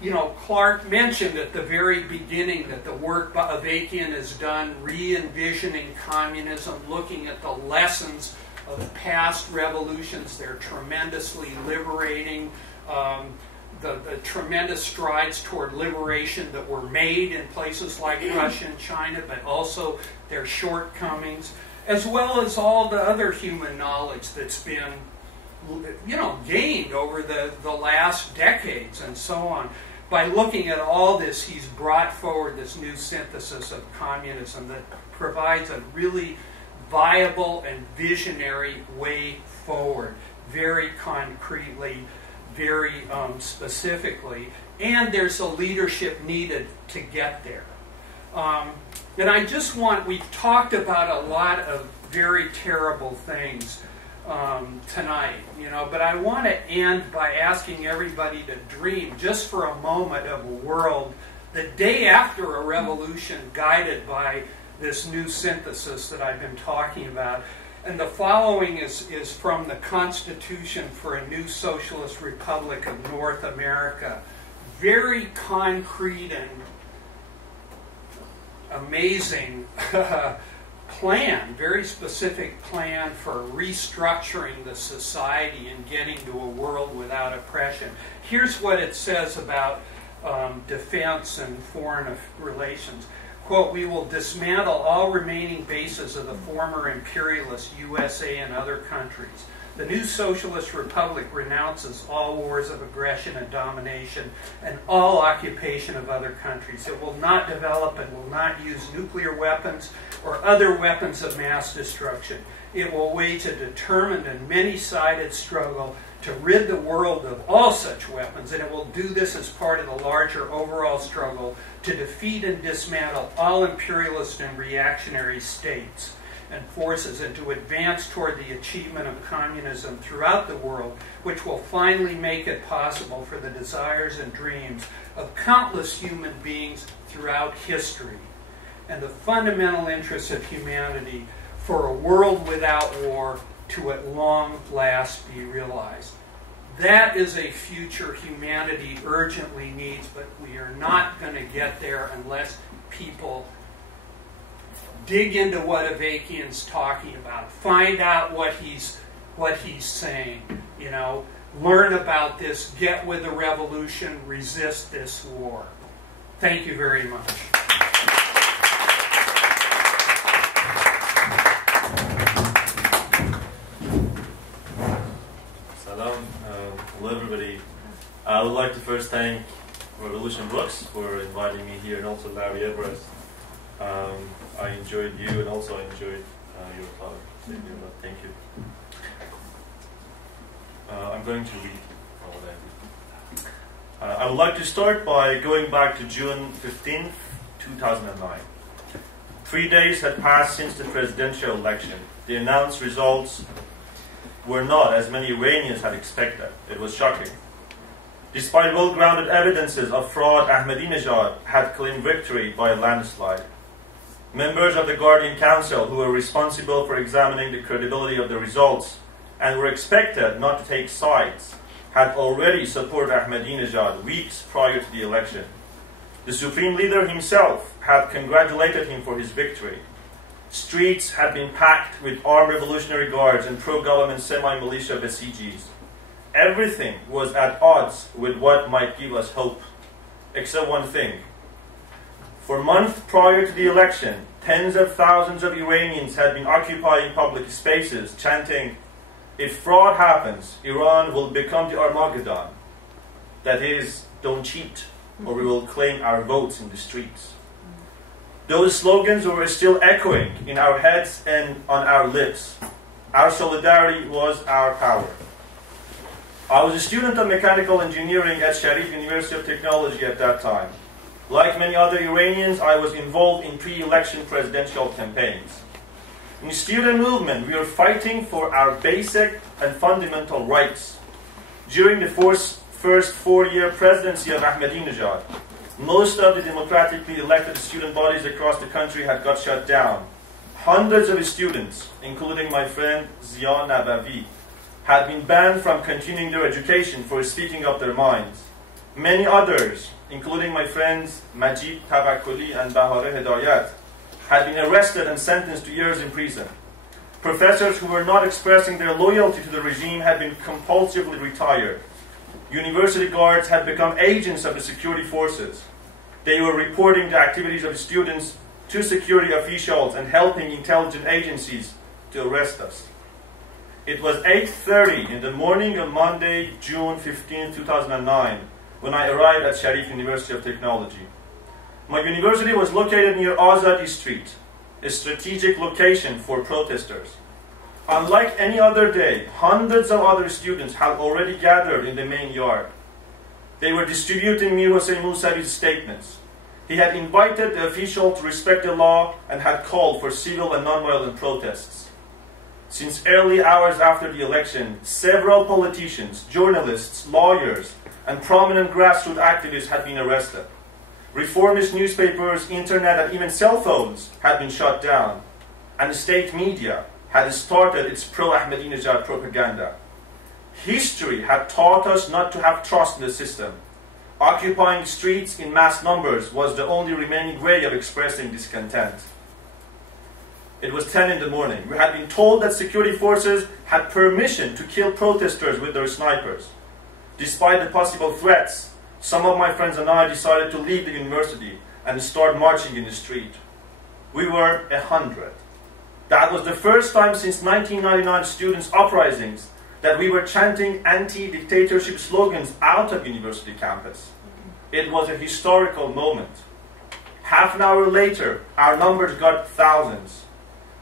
you know, Clark mentioned at the very beginning that the work Avakian has done, re-envisioning communism, looking at the lessons of past revolutions. They're tremendously liberating. The tremendous strides toward liberation that were made in places like Russia and China, but also their shortcomings, as well as all the other human knowledge that's been, you know, gained over the last decades and so on. By looking at all this, he's brought forward this new synthesis of communism that provides a really viable and visionary way forward, very concretely, very specifically, and there's a leadership needed to get there. And I just want, we've talked about a lot of very terrible things tonight, you know, but I want to end by asking everybody to dream just for a moment of a world the day after a revolution guided by this new synthesis that I've been talking about. And the following is from the Constitution for a New Socialist Republic of North America. Very concrete and amazing plan, very specific plan for restructuring the society and getting to a world without oppression. Here's what it says about defense and foreign relations. Quote, "We will dismantle all remaining bases of the former imperialist USA and other countries. The new socialist republic renounces all wars of aggression and domination and all occupation of other countries. It will not develop and will not use nuclear weapons or other weapons of mass destruction. It will wage a determined and many-sided struggle to rid the world of all such weapons, and it will do this as part of the larger overall struggle to defeat and dismantle all imperialist and reactionary states and forces, and to advance toward the achievement of communism throughout the world, which will finally make it possible for the desires and dreams of countless human beings throughout history, and the fundamental interests of humanity for a world without war to at long last be realized." That is a future humanity urgently needs, but we are not going to get there unless people dig into what Avakian's talking about, find out what he's saying, learn about this, get with the revolution, resist this war. Thank you very much. Salam. Hello everybody. I would like to first thank Revolution Books for inviting me here, and also Larry Everest. I enjoyed you, and also I enjoyed your talk. Thank you. I'm going to read all that. I would like to start by going back to June 15th, 2009. 3 days had passed since the presidential election. The announced results were not as many Iranians had expected. It was shocking. Despite well-grounded evidences of fraud, Ahmadinejad had claimed victory by a landslide. Members of the Guardian Council, who were responsible for examining the credibility of the results and were expected not to take sides, had already supported Ahmadinejad weeks prior to the election. The Supreme Leader himself had congratulated him for his victory. Streets had been packed with armed Revolutionary Guards and pro-government semi-militia Basijis. Everything was at odds with what might give us hope, except one thing. For months prior to the election, tens of thousands of Iranians had been occupying public spaces, chanting, "If fraud happens, Iran will become the Armageddon." That is, don't cheat, or we will claim our votes in the streets. Those slogans were still echoing in our heads and on our lips. Our solidarity was our power. I was a student of mechanical engineering at Sharif University of Technology at that time. Like many other Iranians, I was involved in pre-election presidential campaigns. In the student movement, we were fighting for our basic and fundamental rights. During the first 4-year presidency of Ahmadinejad, most of the democratically elected student bodies across the country had got shut down. Hundreds of students, including my friend Ziya Nabavi, had been banned from continuing their education for speaking up their minds. Many others, including my friends Majid Tawakkoli and Bahare Hedayat, had been arrested and sentenced to years in prison. Professors who were not expressing their loyalty to the regime had been compulsively retired. University guards had become agents of the security forces. They were reporting the activities of students to security officials and helping intelligence agencies to arrest us. It was 8:30 in the morning of Monday, June 15, 2009, when I arrived at Sharif University of Technology. My university was located near Azadi Street, a strategic location for protesters. Unlike any other day, hundreds of other students had already gathered in the main yard. They were distributing Mir Hossein Mousavi's statements. He had invited the official to respect the law and had called for civil and nonviolent protests. Since early hours after the election, several politicians, journalists, lawyers, and prominent grassroots activists had been arrested. Reformist newspapers, internet, and even cell phones had been shut down, and the state media had started its pro-Ahmadinejad propaganda. History had taught us not to have trust in the system. Occupying streets in mass numbers was the only remaining way of expressing discontent. It was 10 in the morning. We had been told that security forces had permission to kill protesters with their snipers. Despite the possible threats, some of my friends and I decided to leave the university and start marching in the street. We were 100. That was the first time since 1999 students' uprisings that we were chanting anti-dictatorship slogans out of university campus. It was a historical moment. Half an hour later, our numbers got thousands.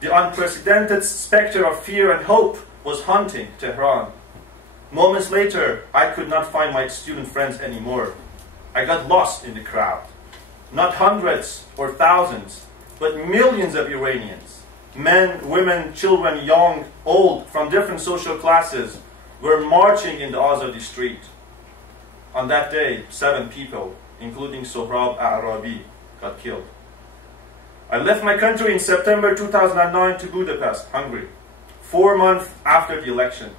The unprecedented specter of fear and hope was haunting Tehran. Moments later, I could not find my student friends anymore. I got lost in the crowd. Not hundreds or thousands, but millions of Iranians, men, women, children, young, old, from different social classes, were marching in the Azadi street. On that day, 7 people, including Sohrab Arabi, got killed. I left my country in September 2009 to Budapest, Hungary, 4 months after the election.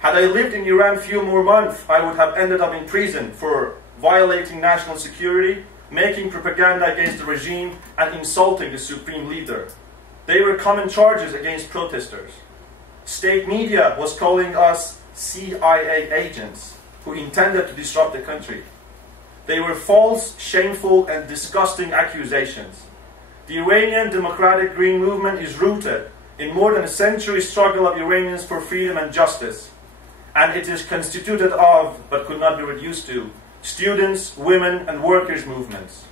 Had I lived in Iran a few more months, I would have ended up in prison for violating national security, making propaganda against the regime, and insulting the supreme leader. They were common charges against protesters. State media was calling us CIA agents who intended to disrupt the country. They were false, shameful, and disgusting accusations. The Iranian Democratic Green Movement is rooted in more than a century struggle of Iranians for freedom and justice, and it is constituted of, but could not be reduced to, students, women, and workers' movements,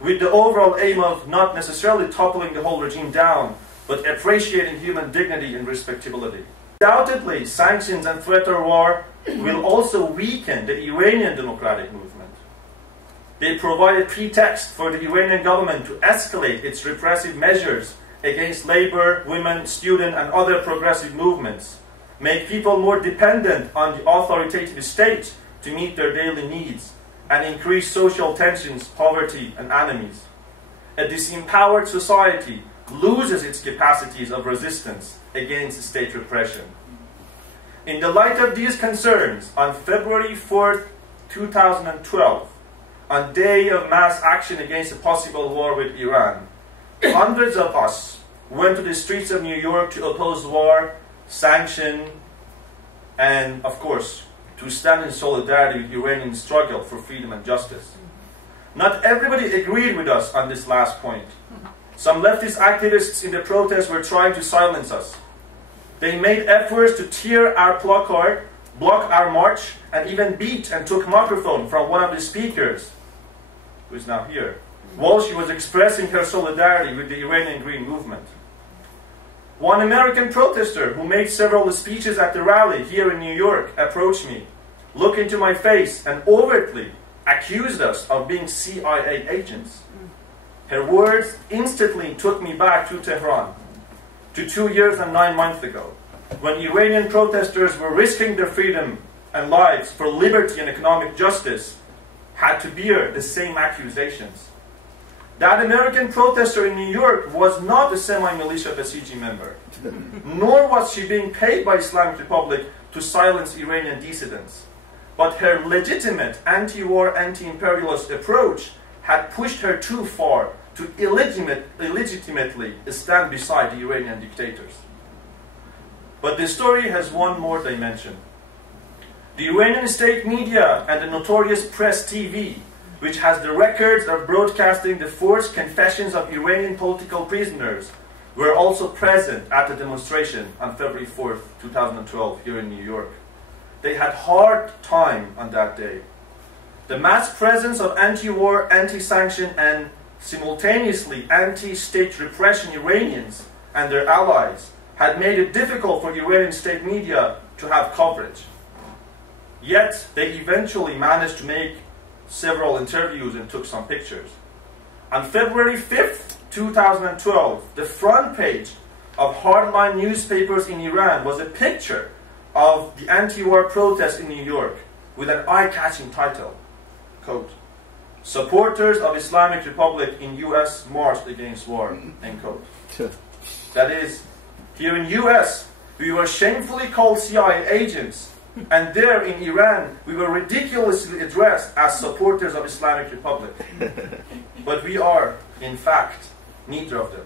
with the overall aim of not necessarily toppling the whole regime down, but appreciating human dignity and respectability. Undoubtedly, sanctions and threat of war will also weaken the Iranian democratic movement. They provide a pretext for the Iranian government to escalate its repressive measures against labor, women, student, and other progressive movements, make people more dependent on the authoritative state to meet their daily needs, and increase social tensions, poverty, and enemies. A disempowered society loses its capacities of resistance against state repression. In the light of these concerns, on February 4, 2012, on day of mass action against a possible war with Iran, hundreds of us went to the streets of New York to oppose war, sanction, and, of course, to stand in solidarity with the Iranian struggle for freedom and justice. Not everybody agreed with us on this last point. Some leftist activists in the protests were trying to silence us. They made efforts to tear our placard, block our march, and even beat and took microphone from one of the speakers, who is now here, while she was expressing her solidarity with the Iranian Green Movement. One American protester who made several speeches at the rally here in New York approached me, looked into my face, and overtly accused us of being CIA agents. Her words instantly took me back to Tehran, to 2 years and 9 months ago, when Iranian protesters were risking their freedom and lives for liberty and economic justice, had to bear the same accusations. That American protester in New York was not a semi-militia Basiji member, nor was she being paid by Islamic Republic to silence Iranian dissidents. But her legitimate anti-war, anti-imperialist approach had pushed her too far to illegitimately stand beside the Iranian dictators. But the story has one more dimension. The Iranian state media and the notorious Press TV, which has the records of broadcasting the forced confessions of Iranian political prisoners, were also present at the demonstration on February 4th, 2012, here in New York. They had hard time on that day. The mass presence of anti-war, anti-sanction, and simultaneously anti-state repression Iranians and their allies had made it difficult for Iranian state media to have coverage. Yet, they eventually managed to make several interviews and took some pictures. On February 5th, 2012, the front page of hardline newspapers in Iran was a picture of the anti-war protests in New York with an eye-catching title, quote, "Supporters of Islamic Republic in U.S. marched against war," end quote. That is, here in U.S., we were shamefully called CIA agents, and there in Iran, we were ridiculously addressed as supporters of Islamic Republic. But we are, in fact, neither of them.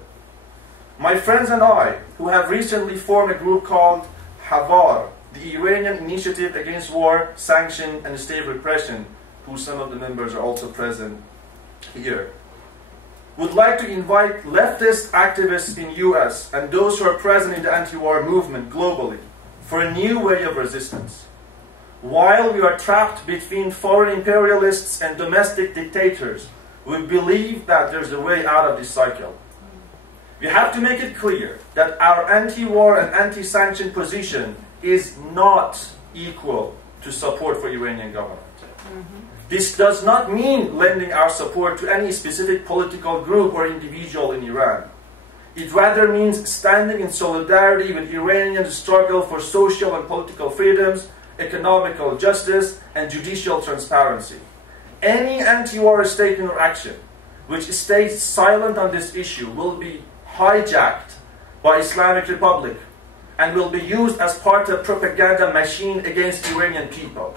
My friends and I, who have recently formed a group called Havar, the Iranian Initiative Against War, Sanction and State Repression, who some of the members are also present here, would like to invite leftist activists in US and those who are present in the anti-war movement globally for a new way of resistance. While we are trapped between foreign imperialists and domestic dictators, we believe that there's a way out of this cycle. We have to make it clear that our anti-war and anti-sanction position is not equal to support for Iranian government. This does not mean lending our support to any specific political group or individual in Iran. It rather means standing in solidarity with Iranians' struggle for social and political freedoms, economical justice, and judicial transparency. Any anti-war statement or action which stays silent on this issue will be hijacked by Islamic Republic and will be used as part of propaganda machine against Iranian people.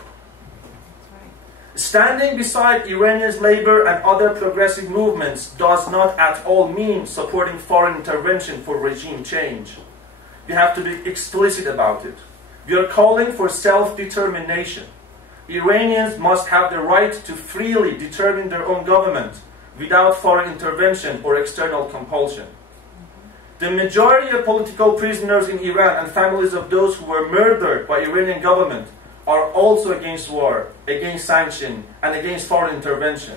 Standing beside Iranians' labor and other progressive movements does not at all mean supporting foreign intervention for regime change. We have to be explicit about it. We are calling for self-determination. Iranians must have the right to freely determine their own government without foreign intervention or external compulsion. The majority of political prisoners in Iran and families of those who were murdered by Iranian government are also against war, against sanction, and against foreign intervention.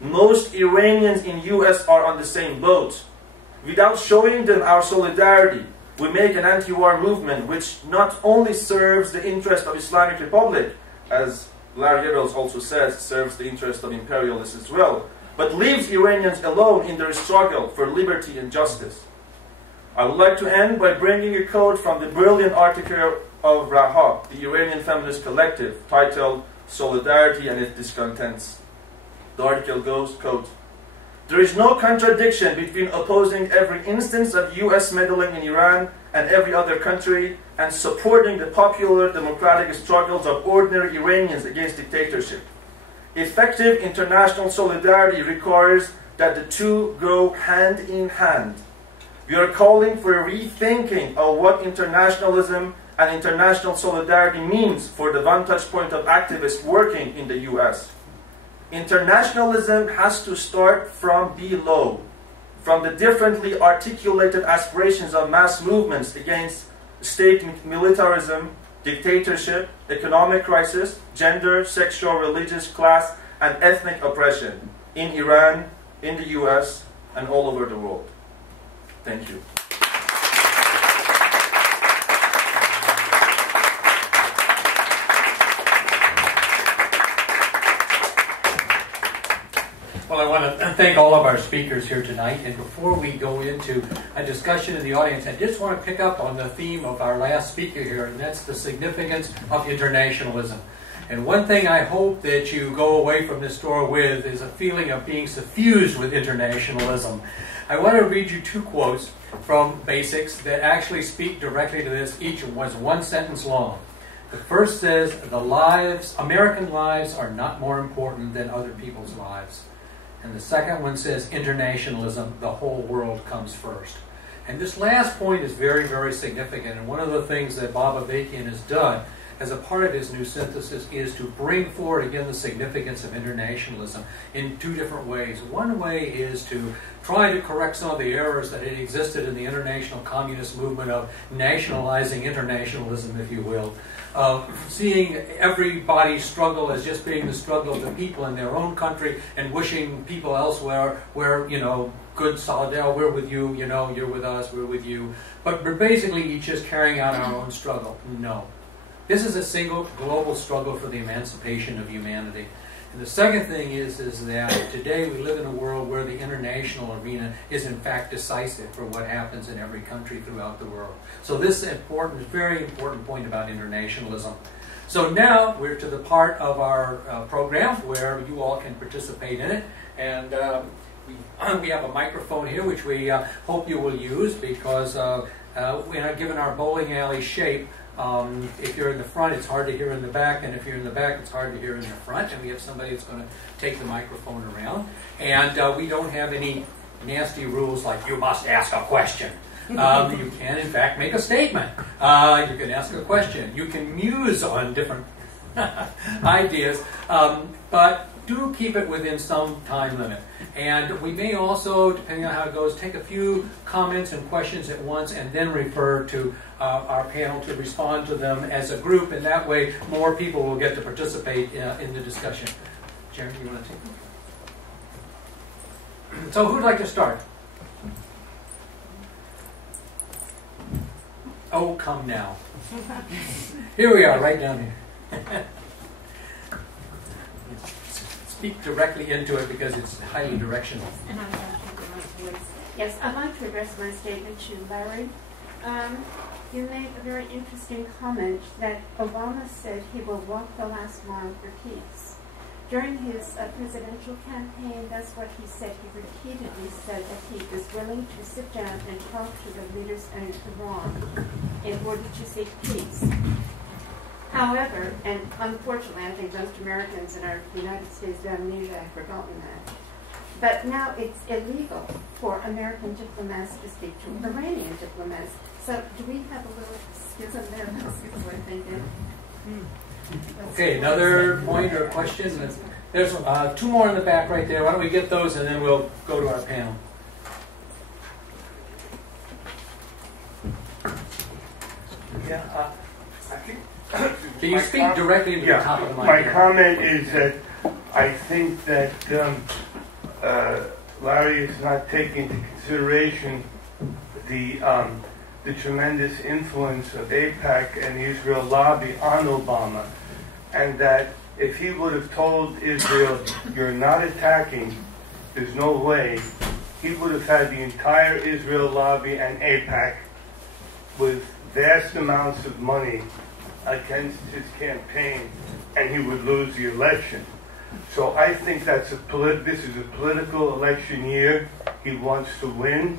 Most Iranians in US are on the same boat. Without showing them our solidarity, we make an anti-war movement which not only serves the interest of Islamic Republic, as Larry Evels also says, serves the interest of imperialists as well, but leaves Iranians alone in their struggle for liberty and justice. I would like to end by bringing a quote from the brilliant article of Raha, the Iranian feminist collective, titled Solidarity and Its Discontents. The article goes, quote, "There is no contradiction between opposing every instance of US meddling in Iran and every other country and supporting the popular democratic struggles of ordinary Iranians against dictatorship. Effective international solidarity requires that the two go hand in hand. We are calling for a rethinking of what internationalism and international solidarity means for the vantage point of activists working in the US. Internationalism has to start from below, from the differently articulated aspirations of mass movements against state militarism, dictatorship, economic crisis, gender, sexual, religious, class, and ethnic oppression in Iran, in the US, and all over the world." Thank you. Well, I want to thank all of our speakers here tonight. And before we go into a discussion in the audience, I just want to pick up on the theme of our last speaker here, and that's the significance of internationalism. And one thing I hope that you go away from this store with is a feeling of being suffused with internationalism. I want to read you two quotes from Basics that actually speak directly to this. Each was one sentence long. The first says, American lives are not more important than other people's lives. And the second one says, internationalism, the whole world comes first. And this last point is very, very significant. And one of the things that Bob Avakian has done as a part of his new synthesis is to bring forward again the significance of internationalism in two different ways. One way is to try to correct some of the errors that had existed in the international communist movement of nationalizing internationalism, if you will, of seeing everybody's struggle as just being the struggle of the people in their own country and wishing people elsewhere where, good solidarity, we're with you, you're with us, we're with you. But we're basically each just carrying out our own struggle. No. This is a single global struggle for the emancipation of humanity. And the second thing is that today we live in a world where the international arena is in fact decisive for what happens in every country throughout the world. So this is important, very important point about internationalism. So now we're to the part of our program where you all can participate in it. And we have a microphone here which we hope you will use because given our bowling alley shape, if you're in the front, it's hard to hear in the back, and if you're in the back, it's hard to hear in the front. And we have somebody that's going to take the microphone around. And we don't have any nasty rules like you must ask a question. You can, in fact, make a statement. You can ask a question. You can muse on different ideas, but do keep it within some time limit. And we may also, depending on how it goes, take a few comments and questions at once and then refer to our panel to respond to them as a group, and that way more people will get to participate in the discussion. Jeremy, you want to take it? So who'd like to start? Oh, come now. Here we are, right down here. Speak directly into it because it's highly directional. And I'm going to take the right voice. Yes, I'd like to address my statement to Larry. You made a very interesting comment that Obama said he will walk the last mile for peace. During his presidential campaign, that's what he said. He repeatedly said that he is willing to sit down and talk to the leaders in Iran in order to seek peace. However, and unfortunately, I think most Americans in our United States of amnesia have forgotten that. But now it's illegal for American diplomats to speak to Iranian diplomats. So do we have a little schism there? That's what I'm thinking. Okay, another point or question? There's two more in the back right there. Why don't we get those and then we'll go to our panel. Yeah, I think... Can you speak directly into the top of the mic? My comment is that I think that Larry is not taking into consideration the tremendous influence of AIPAC and the Israel lobby on Obama, and that if he would have told Israel, you're not attacking, there's no way, he would have had the entire Israel lobby and AIPAC with vast amounts of money against his campaign, and he would lose the election. So I think that's this is a political election year. He wants to win,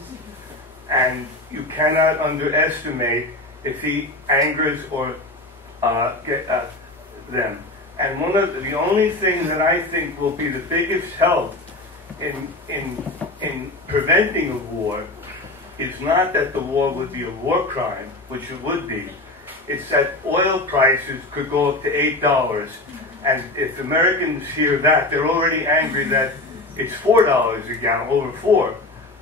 and you cannot underestimate if he angers or them. And the only thing that I think will be the biggest help in preventing a war is not that the war would be a war crime, which it would be. It's that oil prices could go up to $8. And if Americans hear that, they're already angry that it's $4 a gallon, over $4.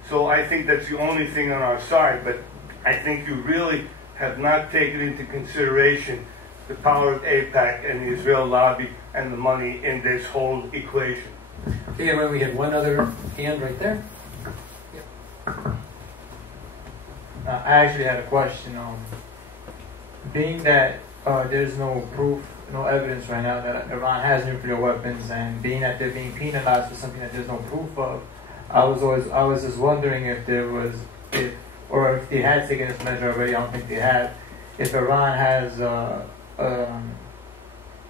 So I think that's the only thing on our side. But I think you really have not taken into consideration the power of AIPAC and the Israel lobby and the money in this whole equation. Okay, and we had one other hand right there. I actually had a question. Being that there's no proof, no evidence right now that Iran has nuclear weapons, and being that they're being penalized for something that there's no proof of, I was just wondering if they had taken this measure already. I don't think they have. If Iran has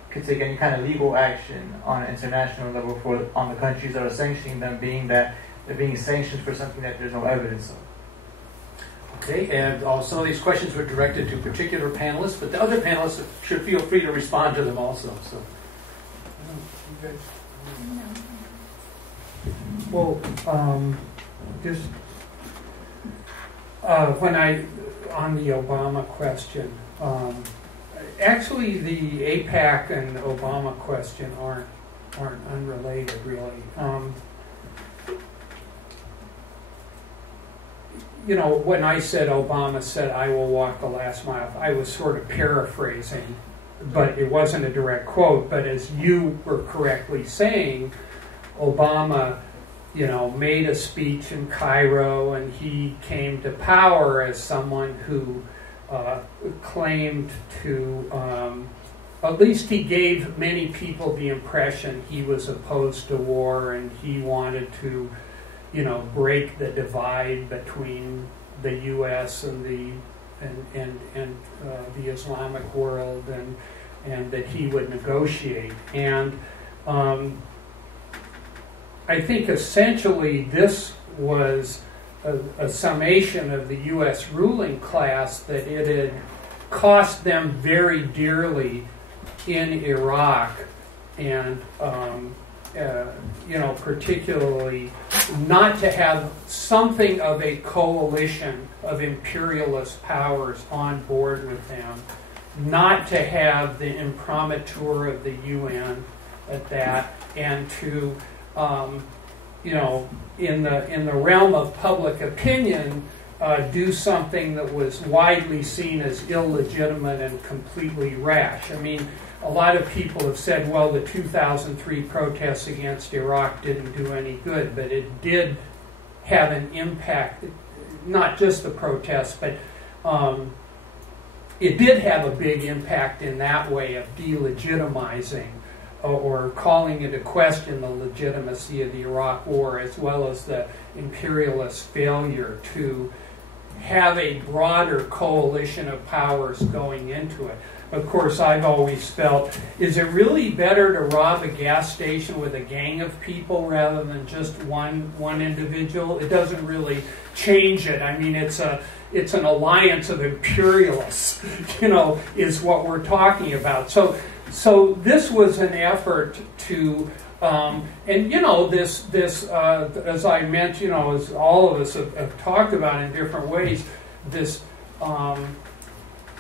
could take any kind of legal action on an international level on the countries that are sanctioning them, being that they're being sanctioned for something that there's no evidence of. Okay, and some of these questions were directed to particular panelists, but the other panelists should feel free to respond to them also. So, well, just on the Obama question, actually the AIPAC and Obama question aren't unrelated really. You know, when I said Obama said, I will walk the last mile, I was sort of paraphrasing, but it wasn't a direct quote. But as you were correctly saying, Obama, made a speech in Cairo, and he came to power as someone who claimed to, at least he gave many people the impression he was opposed to war, and he wanted to break the divide between the U.S. and the Islamic world, and that he would negotiate. And I think essentially this was a summation of the U.S. ruling class, that it had cost them very dearly in Iraq, and particularly not to have something of a coalition of imperialist powers on board with them, not to have the imprimatur of the UN at that, and to, in the realm of public opinion, do something that was widely seen as illegitimate and completely rash. I mean, a lot of people have said, well, the 2003 protests against Iraq didn't do any good, but it did have an impact, not just the protests, but it did have a big impact in that way of delegitimizing or calling into question the legitimacy of the Iraq War, as well as the imperialist failure to have a broader coalition of powers going into it. Of course, I've always felt, is it really better to rob a gas station with a gang of people rather than just one individual? It doesn't really change it. I mean, it's an alliance of imperialists, is what we're talking about. So this was an effort to, this as I mentioned, as all of us have talked about in different ways, this.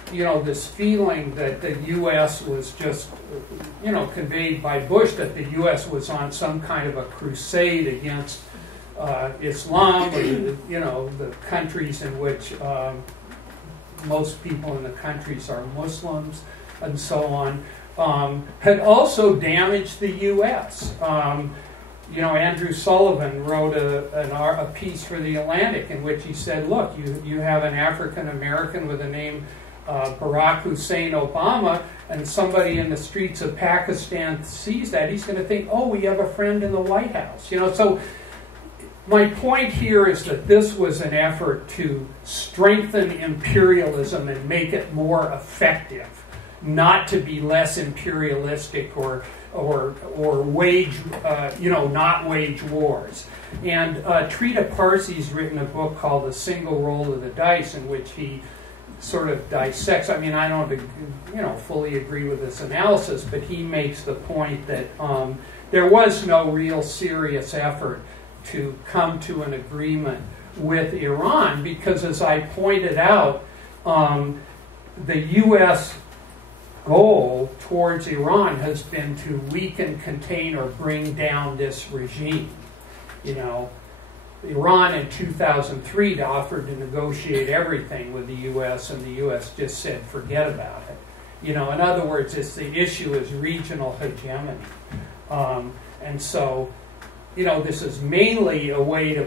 This feeling that the U.S. was just, conveyed by Bush, that the U.S. was on some kind of a crusade against Islam, or the countries in which most people in the countries are Muslims, and so on, had also damaged the U.S. Andrew Sullivan wrote a piece for The Atlantic in which he said, look, you have an African American with the name Barack Hussein Obama, and somebody in the streets of Pakistan sees that, he's going to think, oh, we have a friend in the White House. So my point here is that this was an effort to strengthen imperialism and make it more effective, not to be less imperialistic or wage, not wage wars. And Trita Parsi's written a book called The Single Roll of the Dice, in which he sort of dissects. I mean, I don't, fully agree with this analysis, but he makes the point that there was no real serious effort to come to an agreement with Iran because, as I pointed out, the U.S. goal towards Iran has been to weaken, contain, or bring down this regime. Iran in 2003 offered to negotiate everything with the U.S., and the U.S. just said, forget about it. In other words, the issue is regional hegemony. And so, this is mainly a way to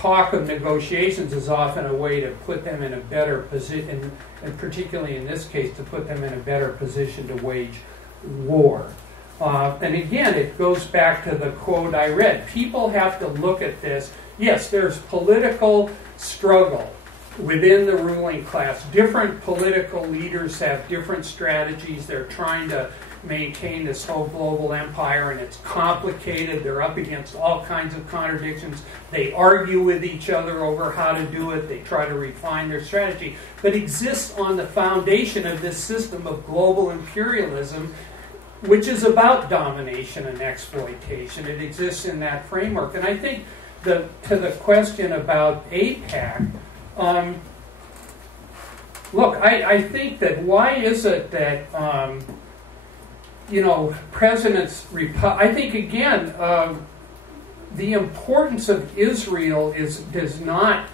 talk of negotiations is often a way to put them in a better position, and particularly in this case, to put them in a better position to wage war. And again, it goes back to the quote I read. People have to look at this. Yes, there's political struggle within the ruling class. Different political leaders have different strategies. They're trying to maintain this whole global empire, and it's complicated. They're up against all kinds of contradictions. They argue with each other over how to do it. They try to refine their strategy. But exists on the foundation of this system of global imperialism, which is about domination and exploitation. It exists in that framework. And I think to the question about AIPAC, look, I think that why is it that presidents, I think again, the importance of Israel does not,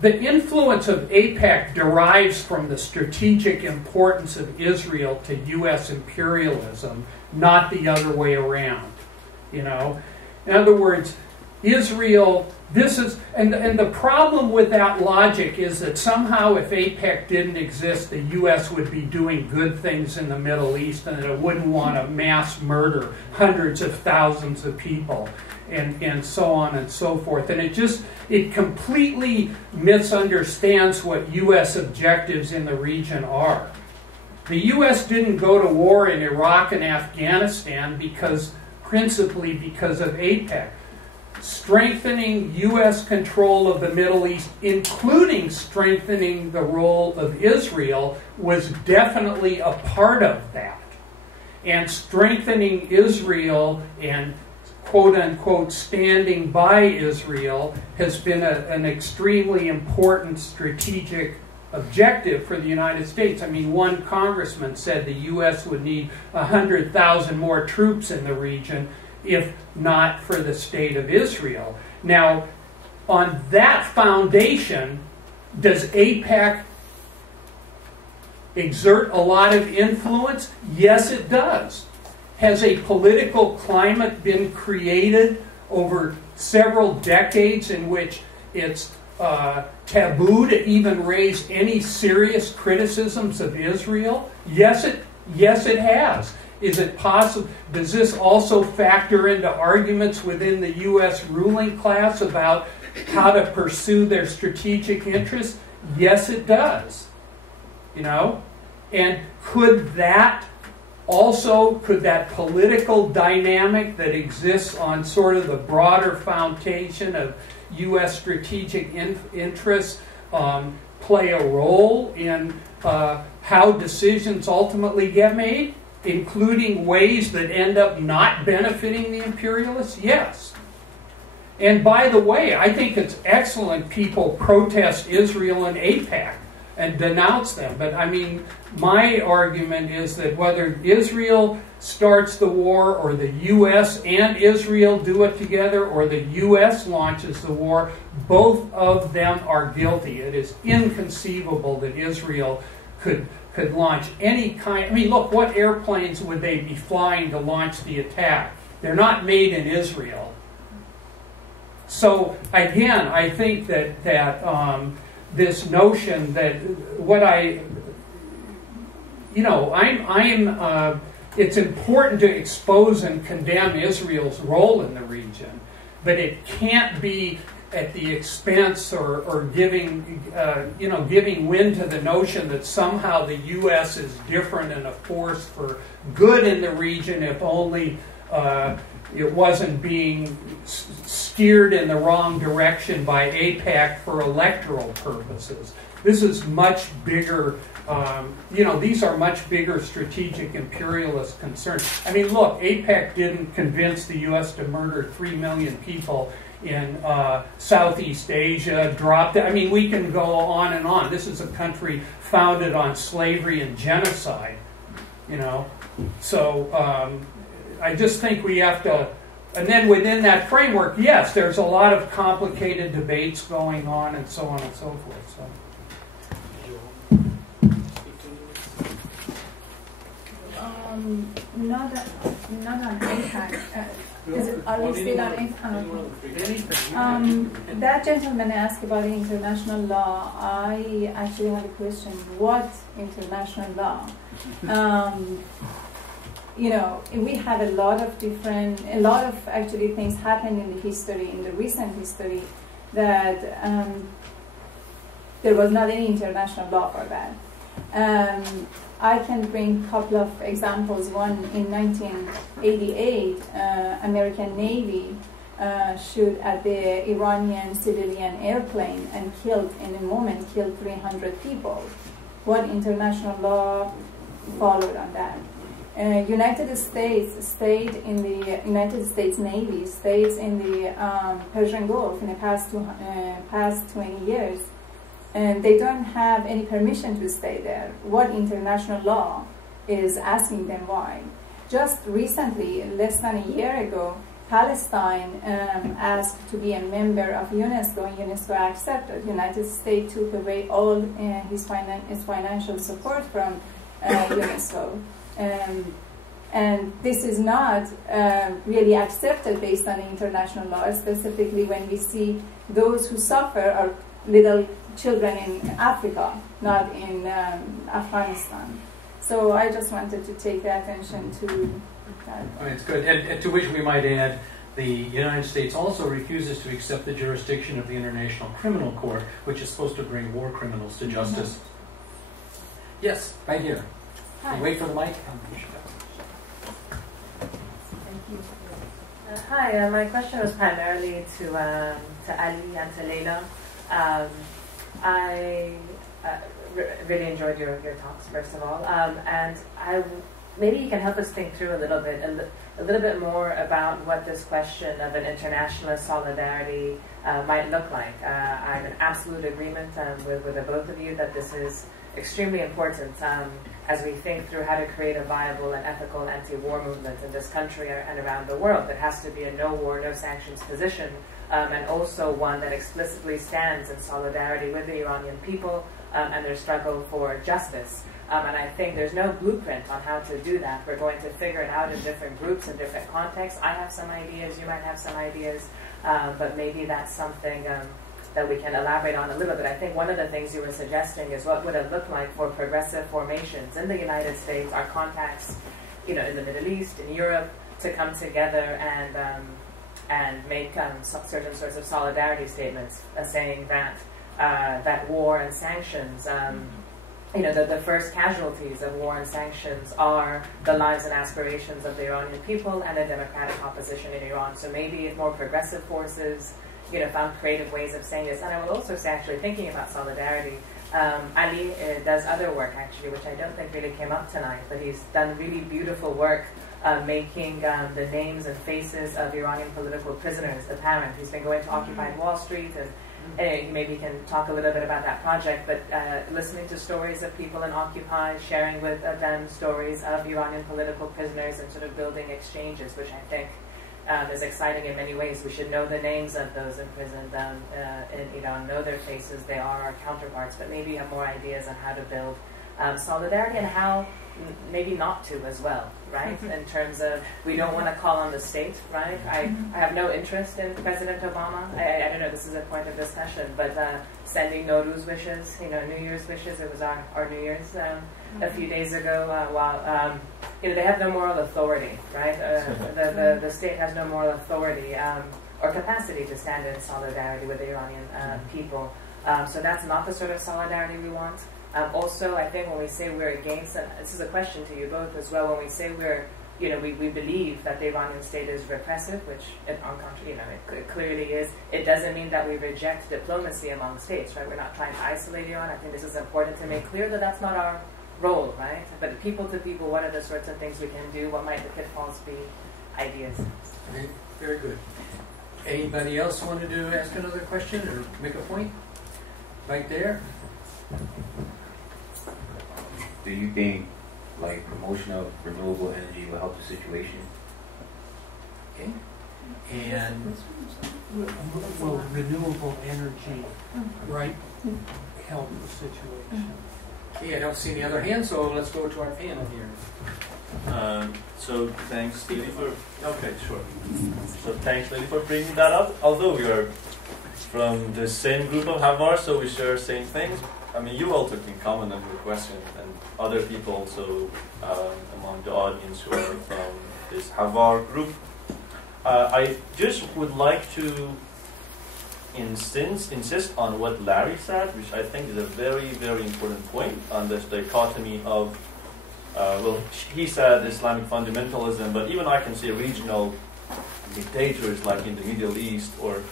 the influence of AIPAC derives from the strategic importance of Israel to U.S. imperialism, not the other way around. In other words, Israel, and the problem with that logic is that somehow if AIPAC didn't exist, the U.S. would be doing good things in the Middle East, and it wouldn't want to mass murder hundreds of thousands of people, and so on and so forth. And it completely misunderstands what U.S. objectives in the region are. The U.S. didn't go to war in Iraq and Afghanistan principally because of AIPAC. Strengthening U.S. control of the Middle East, including strengthening the role of Israel, was definitely a part of that. And strengthening Israel and quote-unquote standing by Israel has been an extremely important strategic objective for the United States. I mean, one congressman said the U.S. would need 100,000 more troops in the region if not for the state of Israel. Now, on that foundation, does AIPAC exert a lot of influence? Yes, it does. Has a political climate been created over several decades in which it's taboo to even raise any serious criticisms of Israel? Yes, it has. Is it possible? Does this also factor into arguments within the U.S. ruling class about how to pursue their strategic interests? Yes, it does. You know? And could that political dynamic that exists on sort of the broader foundation of U.S. strategic interests play a role in how decisions ultimately get made, including ways that end up not benefiting the imperialists? Yes. And by the way, I think it's excellent people protest Israel and AIPAC and denounce them. But I mean, my argument is that whether Israel starts the war or the U.S. and Israel do it together or the U.S. launches the war, both of them are guilty. It is inconceivable that Israel could launch any kind. I mean, look, what airplanes would they be flying to launch the attack? They're not made in Israel. So again, I think that this notion that it's important to expose and condemn Israel's role in the region, but it can't be at the expense or giving wind to the notion that somehow the U.S. is different and a force for good in the region if only it wasn't being steered in the wrong direction by AIPAC for electoral purposes. This is much bigger, these are much bigger strategic imperialist concerns. I mean, look, AIPAC didn't convince the U.S. to murder 3 million people in Southeast Asia, I mean, we can go on and on. This is a country founded on slavery and genocide, you know. So I just think we have to, and then within that framework, yes, there's a lot of complicated debates going on and so on and so forth. So. Not on AIPAC. Are we still on AIPAC? That gentleman asked about the international law. I actually have a question. What international law? We have a lot of actually things happen in the history, in the recent history, that there was not any international law for that. I can bring a couple of examples. One, in 1988, American Navy shot at the Iranian civilian airplane and killed 300 people. What international law followed on that? United States stayed in the United States Navy, stays in the Persian Gulf in the past 20 years. And they don't have any permission to stay there. What international law is asking them why? Just recently, less than a year ago, Palestine asked to be a member of UNESCO, and UNESCO accepted. The United States took away all its financial support from UNESCO. And this is not really accepted based on international law, specifically when we see those who suffer are little children in Africa, not in Afghanistan. So I just wanted to take the attention to that. I mean, it's good. And to which we might add, the United States also refuses to accept the jurisdiction of the International Criminal Court, which is supposed to bring war criminals to justice. Mm-hmm. Yes, right here. Hi. Wait for the mic. Thank you. Hi, my question was primarily to Ali and to Leila. I really enjoyed your talks, first of all, and maybe you can help us think through a little bit more about what this question of an internationalist solidarity might look like. I'm in absolute agreement with the both of you that this is extremely important as we think through how to create a viable and ethical anti-war movement in this country and around the world. It has to be a no-war, no-sanctions position, and also one that explicitly stands in solidarity with the Iranian people and their struggle for justice. And I think there's no blueprint on how to do that. We're going to figure it out in different groups, in different contexts. I have some ideas, you might have some ideas, but maybe that's something that we can elaborate on a little bit. I think one of the things you were suggesting is what would it look like for progressive formations in the United States, our contacts, in the Middle East, in Europe, to come together and make certain sorts of solidarity statements, saying that that war and sanctions, the first casualties of war and sanctions are the lives and aspirations of the Iranian people and the democratic opposition in Iran. So maybe if more progressive forces found creative ways of saying this. And I will also say, actually, thinking about solidarity, Ali does other work, actually, which I don't think really came up tonight, but he's done really beautiful work making the names and faces of Iranian political prisoners apparent. He's been going to Occupied Wall Street, and maybe he can talk a little bit about that project, but listening to stories of people in Occupy, sharing with them stories of Iranian political prisoners, and sort of building exchanges, which I think is exciting in many ways. We should know the names of those imprisoned in Iran, know their faces. They are our counterparts, but maybe have more ideas on how to build solidarity and how maybe not to as well, right? In terms of, we don't want to call on the state, right? I have no interest in President Obama. I don't know, this is a point of discussion, but sending Nowruz wishes, New Year's wishes, it was our New Year's a few days ago, while they have no moral authority, right? The state has no moral authority or capacity to stand in solidarity with the Iranian people. So that's not the sort of solidarity we want. Also, I think when we say we're against, and this is a question to you both as well, when we say we believe that the Iranian state is repressive, which it clearly is, it doesn't mean that we reject diplomacy among states, right? We're not trying to isolate Iran. I think this is important to make clear that that's not our role, right? But people to people, what are the sorts of things we can do? What might the pitfalls be? Ideas. Okay, very good. Anybody else wanted to ask another question or make a point? Right there. Do you think promotion of renewable energy will help the situation? Okay. And will renewable energy help the situation? okay, I don't see any other hands, so let's go to our panel here. So thanks, Lily, for bringing that up. Although we are from the same group of Havar, so we share same things. I mean, you all took in common on your question, and other people also among the audience who are from this Havar group. I just would like to insist on what Larry said, which I think is a very, very important point on this dichotomy of, he said Islamic fundamentalism, but even I can say regional dictators like in the Middle East or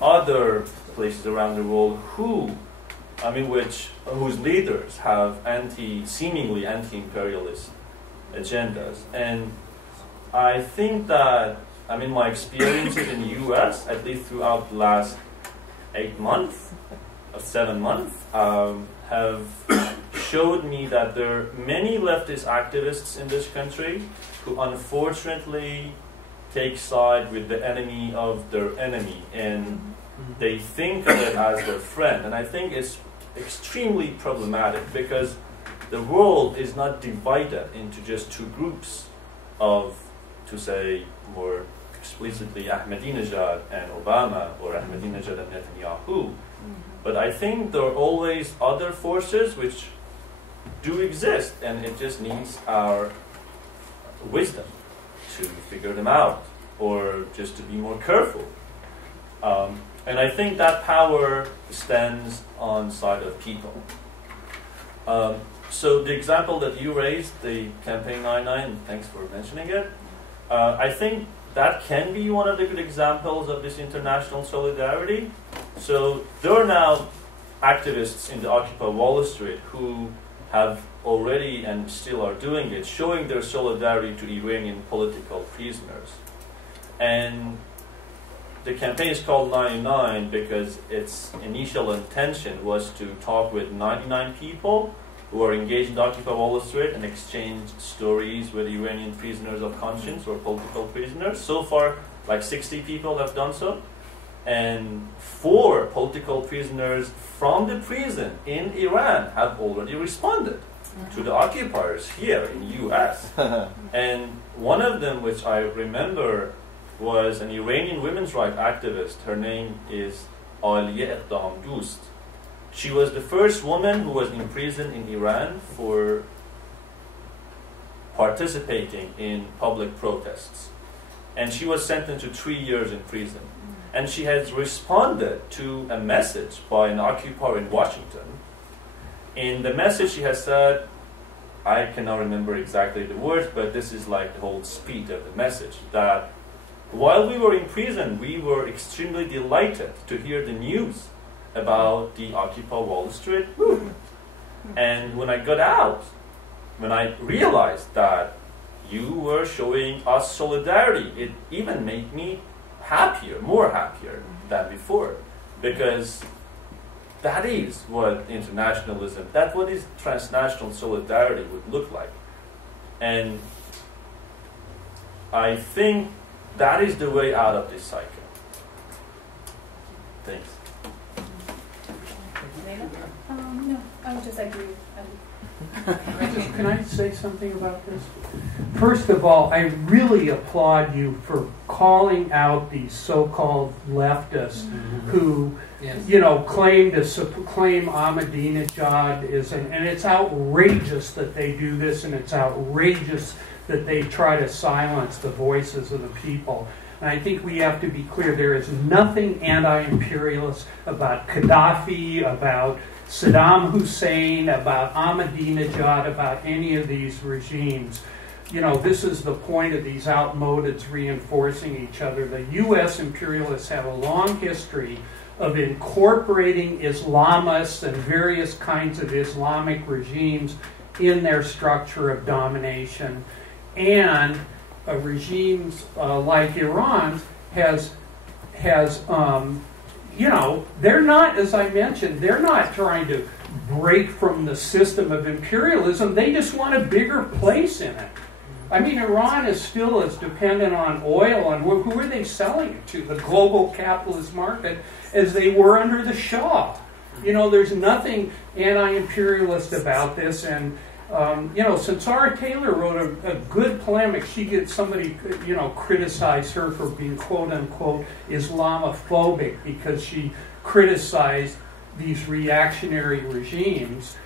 other places around the world whose leaders have seemingly anti-imperialist agendas. And I think that, my experiences in the US, at least throughout the last 7 months, have showed me that there are many leftist activists in this country who unfortunately take side with the enemy of their enemy, and they think of it as their friend. And I think it's extremely problematic because the world is not divided into just two groups of, to say more explicitly, Ahmadinejad and Obama, or Ahmadinejad and Netanyahu. But I think there are always other forces which do exist, and it just needs our wisdom to figure them out, or just to be more careful. And I think that power stands on side of people. So the example that you raised, the Campaign 99, thanks for mentioning it, I think that can be one of the good examples of this international solidarity. So there are now activists in the Occupy Wall Street who have already and still are doing it, showing their solidarity to Iranian political prisoners. And the campaign is called 99 because its initial intention was to talk with 99 people who are engaged in the Occupy Wall Street and exchange stories with Iranian prisoners of conscience or political prisoners. So far, like 60 people have done so. And 4 political prisoners from the prison in Iran have already responded to the occupiers here in the US. And one of them, which I remember, was an Iranian women's rights activist. Her name is Aliye Iqdamdoust. She was the first woman who was imprisoned in Iran for participating in public protests. And she was sentenced to 3 years in prison. And she has responded to a message by an occupier in Washington. In the message she has said, I cannot remember exactly the words, but this is like the whole speed of the message, that while we were in prison, we were extremely delighted to hear the news about the Occupy Wall Street movement. And when I got out, when I realized that you were showing us solidarity, it even made me happier, more happier than before, because that is what internationalism, that what is transnational solidarity would look like. And I think that is the way out of this cycle. Thanks. No, I would just agree. Can I say something about this? First of all, I really applaud you for calling out these so-called leftists who, claim Ahmadinejad is, and it's outrageous that they do this, and it's outrageous that they try to silence the voices of the people. And I think we have to be clear, there is nothing anti-imperialist about Gaddafi, about Saddam Hussein, about Ahmadinejad, about any of these regimes. This is the point of these outmodeds reinforcing each other. The U.S. imperialists have a long history of incorporating Islamists and various kinds of Islamic regimes in their structure of domination. And regimes like Iran they're not, as I mentioned, they're not trying to break from the system of imperialism. They just want a bigger place in it. I mean, Iran is still as dependent on oil, and who are they selling it to? The global capitalist market, as they were under the Shah. There's nothing anti-imperialist about this, and since Sarah Taylor wrote a good polemic, somebody criticized her for being quote-unquote Islamophobic because she criticized these reactionary regimes.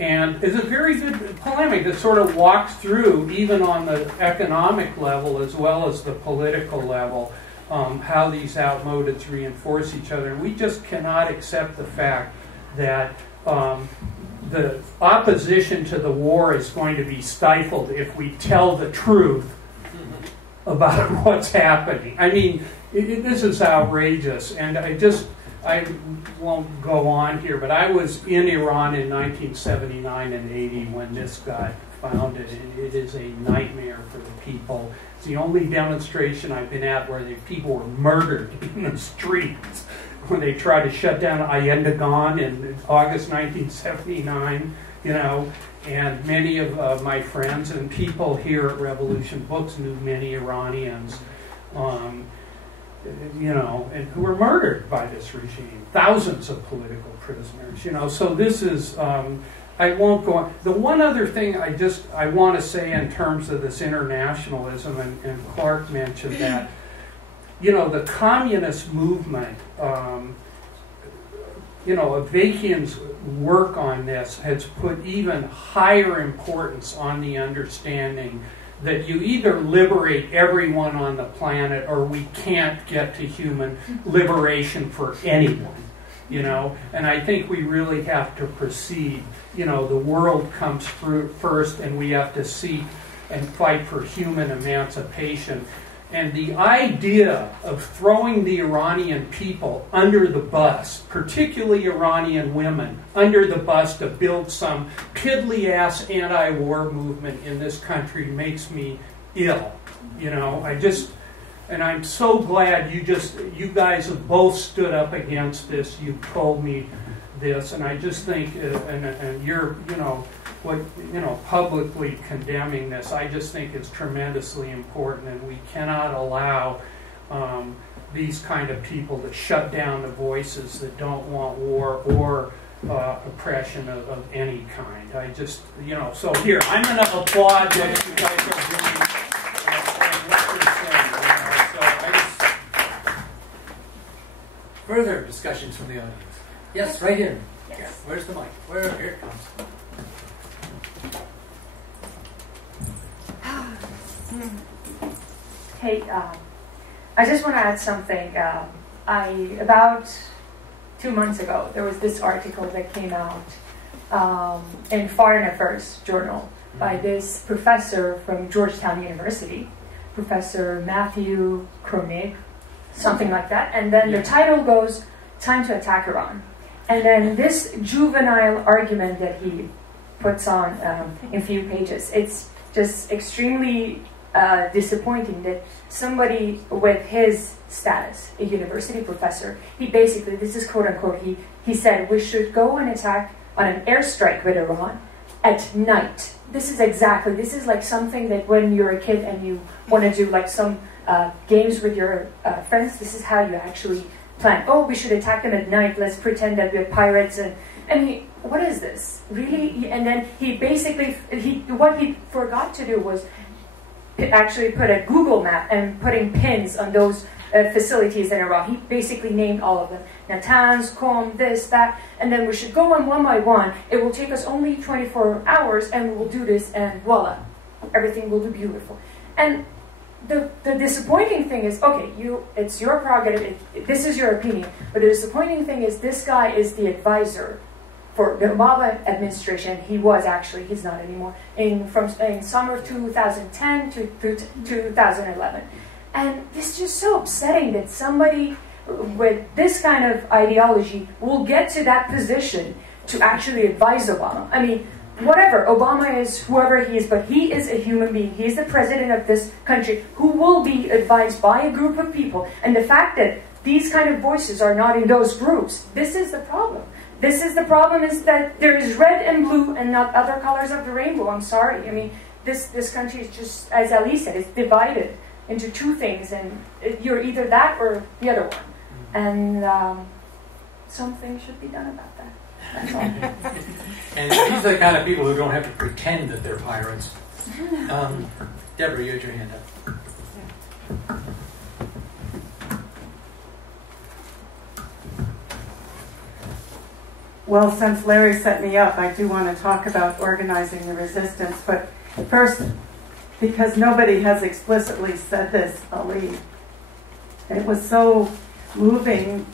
And it's a very good polemic that sort of walks through, even on the economic level as well as the political level, how these outmodeds reinforce each other. And we just cannot accept the fact that the opposition to the war is going to be stifled if we tell the truth about what's happening. I mean, this is outrageous, and I won't go on here, but I was in Iran in 1979 and 80 when this got founded, and it is a nightmare for the people. It's the only demonstration I've been at where the people were murdered in the streets when they tried to shut down Ayendagan in August 1979, and many of my friends and people here at Revolution Books knew many Iranians, and who were murdered by this regime. Thousands of political prisoners, so this is, I won't go on. The one other thing I want to say in terms of this internationalism, and Clark mentioned that, the communist movement, Avakian's work on this has put even higher importance on the understanding that you either liberate everyone on the planet or we can't get to human liberation for anyone, And I think we really have to proceed. The world comes through first, and we have to seek and fight for human emancipation. And the idea of throwing the Iranian people under the bus, particularly Iranian women, under the bus to build some piddly-ass anti-war movement in this country makes me ill. You know, and I'm so glad you guys have both stood up against this. You've told me this, and I just think, and you're, publicly condemning this. I just think it's tremendously important, and we cannot allow these kind of people to shut down the voices that don't want war or oppression of any kind. I just, so here, I'm going to applaud what you guys are doing. Further discussions from the audience? Yes, right here. Yes. Yeah. Where's the mic? Here it comes. Hey, I just want to add something. About 2 months ago, there was this article that came out in Foreign Affairs Journal by this professor from Georgetown University, Professor Matthew Kronig, something like that. And then the title goes, "Time to Attack Iran." And then this juvenile argument that he puts on in a few pages, it's just extremely disappointing that somebody with his status, a university professor, he basically, this is quote unquote, he said we should go and attack on an airstrike with Iran at night. This is like something that when you're a kid and you want to do like some games with your friends, this is how you actually plan. Oh, we should attack them at night. Let's pretend that we're pirates. And what is this? Really? And then he basically, what he forgot to do was actually put a Google map and putting pins on those facilities in Iraq. He basically named all of them. Natanz, Qom, this, that. And then we should go on one by one. It will take us only 24 hours and we will do this and voila. Everything will be beautiful. And the disappointing thing is, okay, it's your prerogative, this is your opinion, but the disappointing thing is this guy is the advisor for the Obama administration. He's not anymore, in summer of 2010 to 2011. And it's just so upsetting that somebody with this kind of ideology will get to that position to actually advise Obama. I mean, whatever, Obama is whoever he is, but he is a human being. He's the president of this country who will be advised by a group of people. And the fact that these kind of voices are not in those groups, this is the problem. The problem is that there is red and blue and not other colors of the rainbow. I'm sorry. I mean, this country is just, as Ali said, it's divided into two things, and you're either that or the other one. And something should be done about that. That's all. And these are the kind of people who don't have to pretend that they're pirates. Deborah, you had your hand up. Well, since Larry set me up, I do want to talk about organizing the resistance. But first, because nobody has explicitly said this, Ali, it was so moving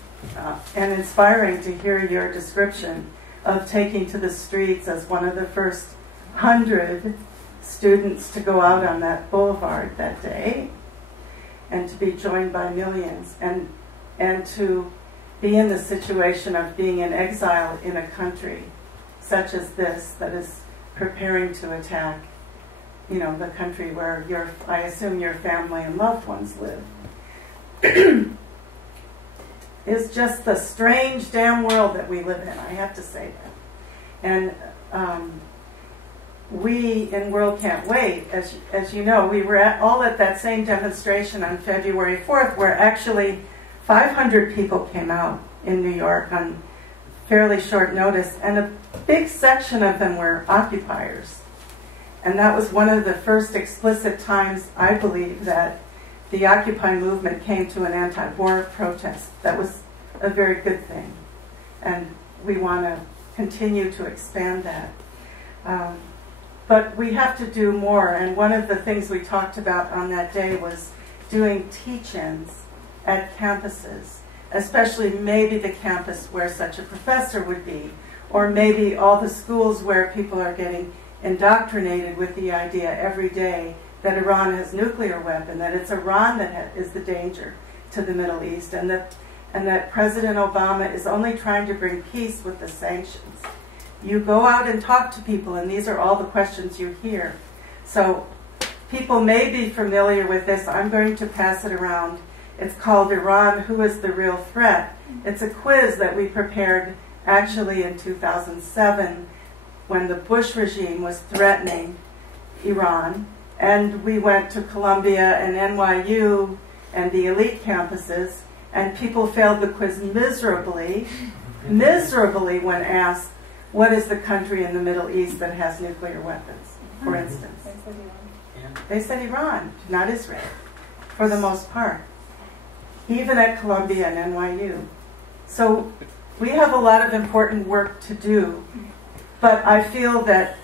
and inspiring to hear your description of taking to the streets as one of the first 100 students to go out on that boulevard that day, and to be joined by millions, and to be in the situation of being in exile in a country such as this that is preparing to attack, the country where I assume your family and loved ones live. Is just the strange damn world that we live in. I have to say that. And we in World Can't Wait, as you know, we were all at that same demonstration on February 4th, where actually 500 people came out in New York on fairly short notice, and a big section of them were occupiers. And that was one of the first explicit times, I believe, that the Occupy movement came to an anti-war protest. That was a very good thing. And we want to continue to expand that. But we have to do more. And one of the things we talked about on that day was doing teach-ins at campuses, especially maybe the campus where such a professor would be, or maybe all the schools where people are getting indoctrinated with the idea every day that Iran has nuclear weapon, that it's Iran that is the danger to the Middle East, and that President Obama is only trying to bring peace with the sanctions. You go out and talk to people, and these are all the questions you hear. So people may be familiar with this. I'm going to pass it around. It's called Iran, Who is the Real Threat? It's a quiz that we prepared actually in 2007 when the Bush regime was threatening Iran. And we went to Columbia and NYU and the elite campuses, and people failed the quiz miserably when asked, what is the country in the Middle East that has nuclear weapons, for instance? They said Iran, not Israel, for the most part, even at Columbia and NYU. So we have a lot of important work to do, but I feel that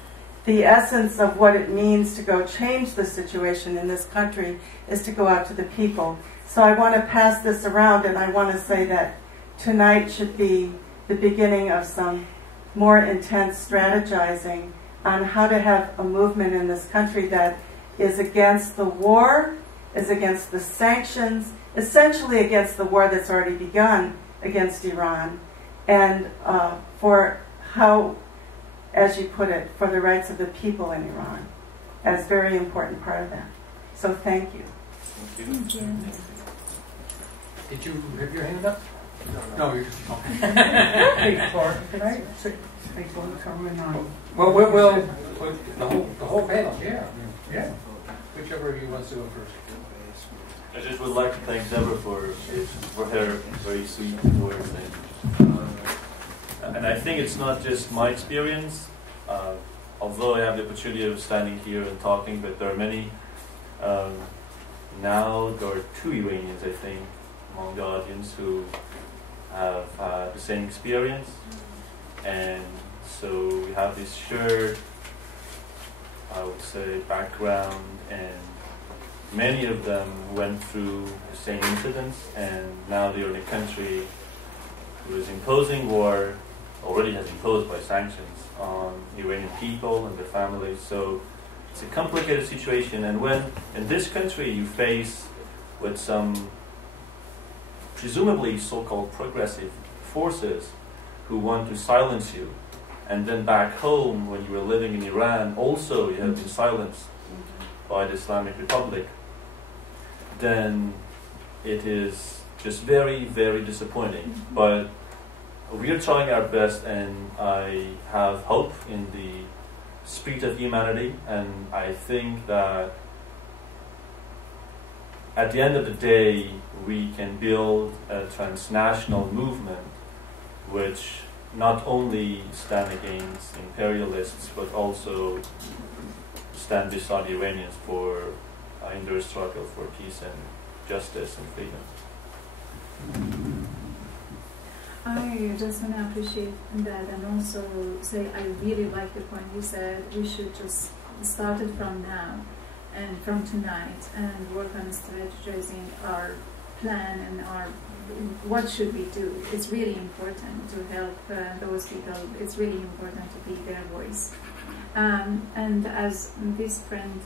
the essence of what it means to go change the situation in this country is to go out to the people. So I want to pass this around, and I want to say that tonight should be the beginning of some more intense strategizing on how to have a movement in this country that is against the war, is against the sanctions, essentially against the war that's already begun against Iran, and for how, as you put it, for the rights of the people in Iran, as a very important part of that. So thank you. Thank you. Did you have your hand up? No, you're just talking. Hey, Clark, can I make one comment on? Well, the whole panel, yeah. Whichever of you wants to go first. I just would like to thank Deborah for her very sweet words, and I think it's not just my experience. Although I have the opportunity of standing here and talking, but there are many. Now there are 2 Iranians, I think, among the audience who have the same experience, and so we have this shared, I would say, background, and many of them went through the same incidents, and now they're in a country who is imposing war, already has imposed by sanctions on Iranian people and their families. So it's a complicated situation, and when in this country you face with some presumably so-called progressive forces who want to silence you, and then back home when you were living in Iran also you have been silenced by the Islamic Republic, then it is just very, very disappointing. But we are trying our best, and I have hope in the spirit of humanity, and I think that at the end of the day we can build a transnational movement which not only stand against imperialists but also stand beside the Iranians in their struggle for peace and justice and freedom. I just want to appreciate that, and also say I really like the point you said. We should just start it from now and from tonight and work on strategizing our plan and what should we do. It's really important to help those people. It's really important to be their voice. And as this friend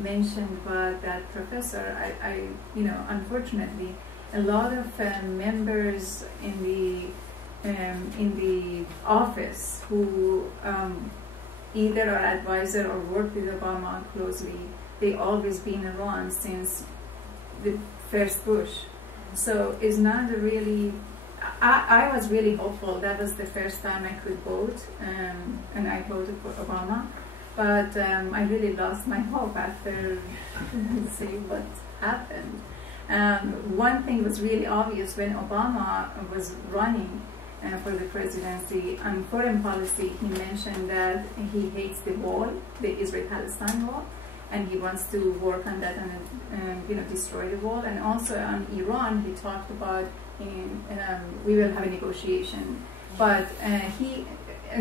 mentioned about that professor, I unfortunately, a lot of members in the office who either are advisor or work with Obama closely, they always been around since the first Bush. So it's not really. I was really hopeful. That was the first time I could vote, and I voted for Obama. But I really lost my hope after seeing what happened. One thing was really obvious when Obama was running for the presidency on foreign policy. He mentioned that he hates the wall, the Israel-Palestine wall, and he wants to work on that and destroy the wall. And also on Iran, he talked about we will have a negotiation. But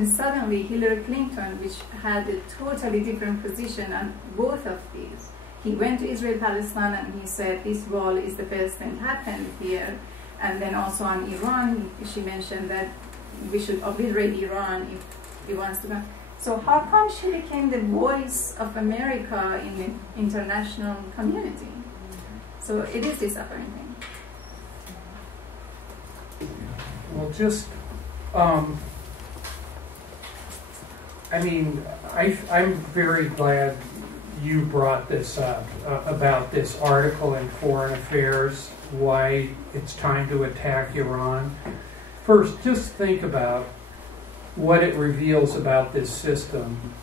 suddenly Hillary Clinton, which had a totally different position on both of these, he went to Israel-Palestine and he said this wall is the best thing happened here. And then also on Iran, she mentioned that we should obliterate Iran if he wants to go. So how come she became the voice of America in the international community? So it is disappointing. Well, just, I mean, I'm very glad you brought this up, about this article in Foreign Affairs, why it's time to attack Iran. First, just think about what it reveals about this system,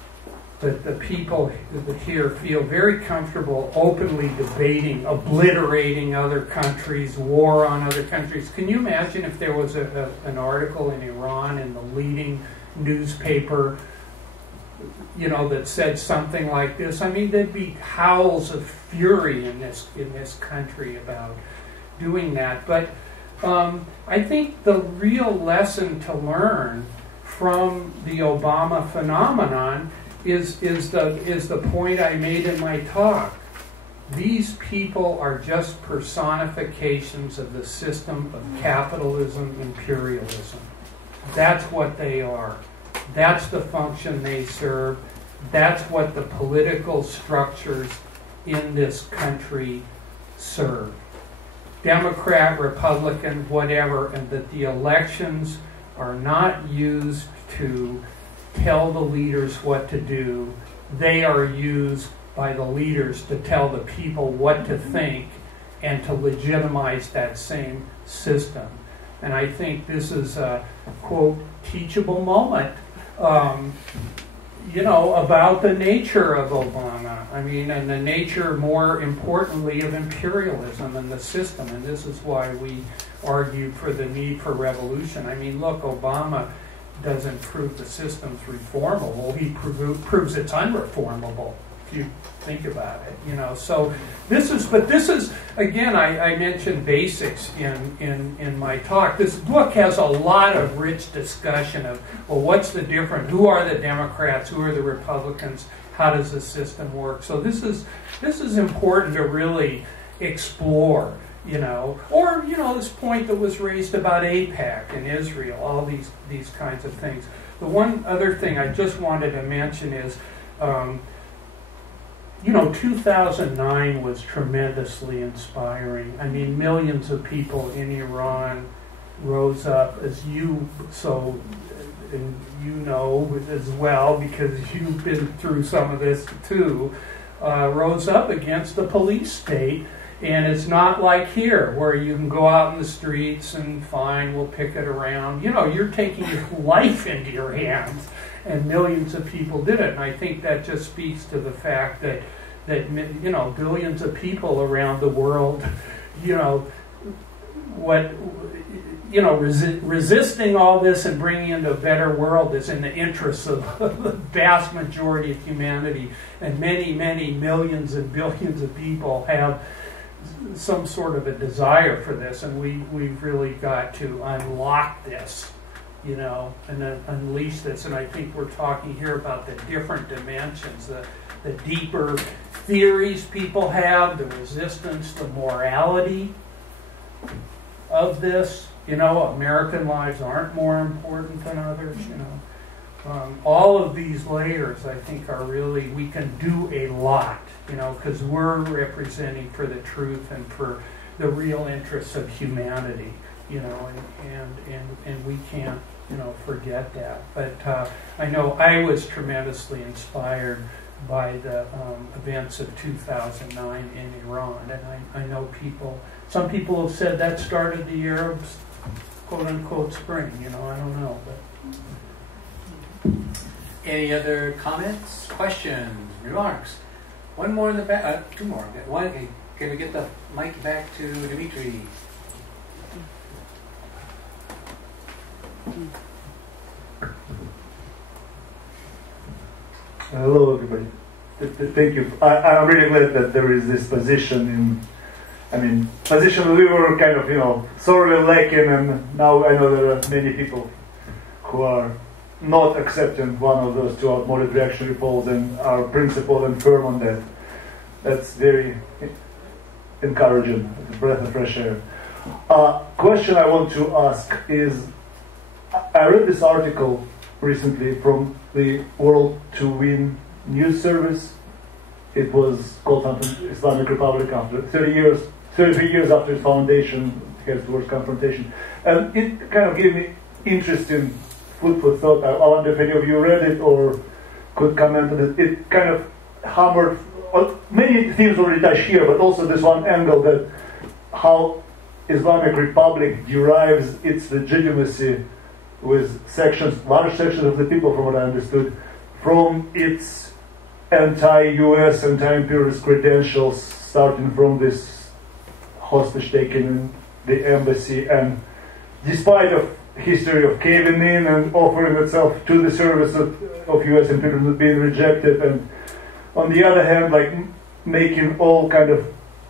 that the people here feel very comfortable openly debating, obliterating other countries, war on other countries. Can you imagine if there was an article in Iran in the leading newspaper, you know, that said something like this? I mean, there'd be howls of fury in this country about doing that. But I think the real lesson to learn from the Obama phenomenon is the point I made in my talk. These people are just personifications of the system of capitalism, imperialism. That's what they are. That's the function they serve. That's what the political structures in this country serve. Democrat, Republican, whatever, and that the elections are not used to tell the leaders what to do. They are used by the leaders to tell the people what to think and to legitimize that same system. And I think this is a, quote, teachable moment, you know, about the nature of Obama. I mean, and the nature, more importantly, of imperialism and the system. And this is why we argued for the need for revolution. I mean, look, Obama doesn't prove the system's reformable. He proves it's unreformable, if you think about it, you know. So this is, again, I mentioned basics in my talk. This book has a lot of rich discussion of, well, what's the difference? Who are the Democrats? Who are the Republicans? How does the system work? So this is important to really explore, you know. Or, you know, this point that was raised about AIPAC and Israel, all these kinds of things. The one other thing I just wanted to mention is, you know, 2009 was tremendously inspiring. I mean, millions of people in Iran rose up, as you so, and you know as well, because you've been through some of this too, rose up against the police state. And it's not like here, where you can go out in the streets and fine, we'll picket around. You know, you're taking your life into your hands, and millions of people did it. And I think that just speaks to the fact that you know, billions of people around the world, you know, resisting all this and bringing into a better world is in the interests of the vast majority of humanity. And many, many millions and billions of people have some sort of a desire for this, and we've really got to unlock this, you know, and then unleash this. And I think we're talking here about the different dimensions, the deeper theories people have, the resistance, the morality of this. You know, American lives aren't more important than others, you know. All of these layers, I think, are really, we can do a lot, you know, because we're representing for the truth and for the real interests of humanity, you know, and we can't, you know, forget that. But I know I was tremendously inspired by the events of 2009 in Iran, and I know some people have said that started the Arabs' quote-unquote spring, you know, I don't know, but. Any other comments, questions, remarks? One more in the back, two more. One, can we get the mic back to Dimitri? Hello, everybody. Thank you. I'm really glad that there is this position position we were kind of, you know, sorely lacking, and now I know there are many people who are not accepting one of those two outmoded reactionary poles and are principled and firm on that. That's very encouraging, a breath of fresh air. Question I want to ask is, I read this article recently from the World Tribunal news service. It was called Islamic Republic after 33 years after its foundation, heads towards confrontation. And it kind of gave me interesting food for thought. I wonder if any of you read it or could comment on it. It kind of hammered many themes already touched here, but also this one angle that how Islamic Republic derives its legitimacy with large sections of the people, from what I understood, from its anti-US, anti-imperialist credentials, starting from this hostage taken in the embassy, and despite of history of caving in and offering itself to the service of US imperialism being rejected, and on the other hand, like making all kind of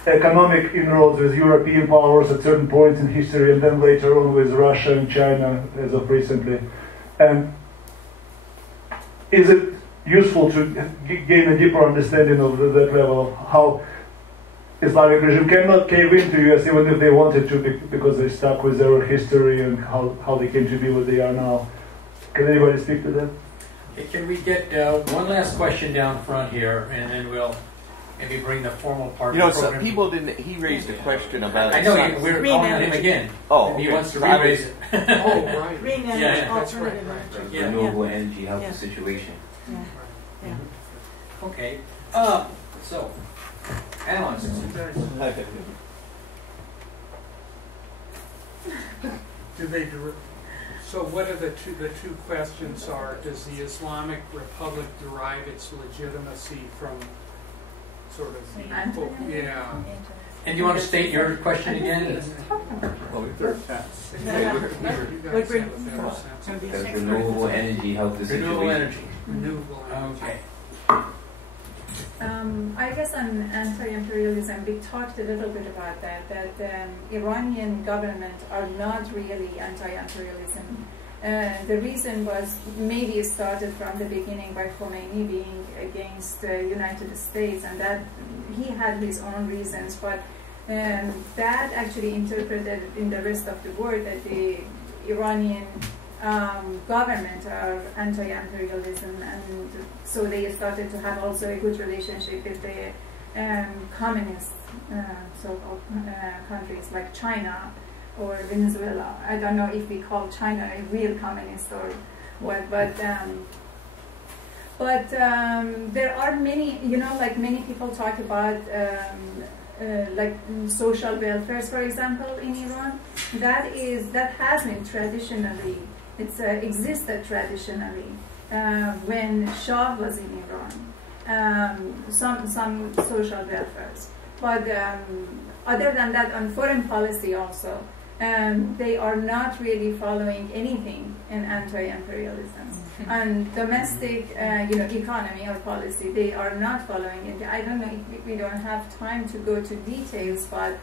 economic inroads with European powers at certain points in history, and then later on with Russia and China as of recently. And is it useful to gain a deeper understanding of that level of how Islamic regime cannot cave into US even if they wanted to, because they're stuck with their history and how they came to be what they are now? Can anybody speak to that? Okay, can we get one last question down front here, and then we'll maybe bring the formal part of the program. Some people didn't. He raised a question about. I know we're calling on him again. Oh, okay. He wants to re-raise it. Oh, right. Green energy, Yeah, alternative energy. Renewable energy help the situation. Yeah. Okay. So, analysts. So what are the two questions are, does the Islamic Republic derive its legitimacy from sort of the, yeah. And you want to state your question again? Does renewable energy help the situation? Renewable energy. Renewable energy. Okay. I guess on anti-imperialism, we talked a little bit about that Iranian government are not really anti-imperialism. The reason was maybe it started from the beginning by Khomeini being against the United States, and that he had his own reasons, but that actually interpreted in the rest of the world that the Iranian government are anti-imperialism, and so they started to have also a good relationship with the communist so-called countries like China or Venezuela. I don't know if we call China a real communist or what, but there are many, like many people talk about like social welfare, for example, in Iran. That has been traditionally, it's existed traditionally when Shah was in Iran. Some social welfares, but other than that, on foreign policy also, they are not really following anything in anti-imperialism. And domestic, economy or policy, they are not following it. I don't know if we don't have time to go to details, but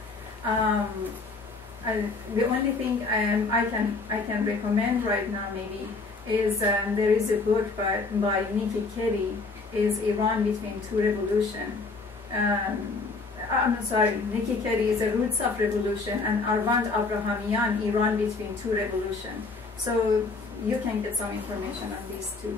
the only thing I can recommend right now maybe is there is a book by Nikki Kelly, is Iran Between Two Revolutions. I'm sorry, Nikki Kelly is The Roots of Revolution, and Arvand Abrahamian, Iran Between Two Revolutions. So you can get some information on these two.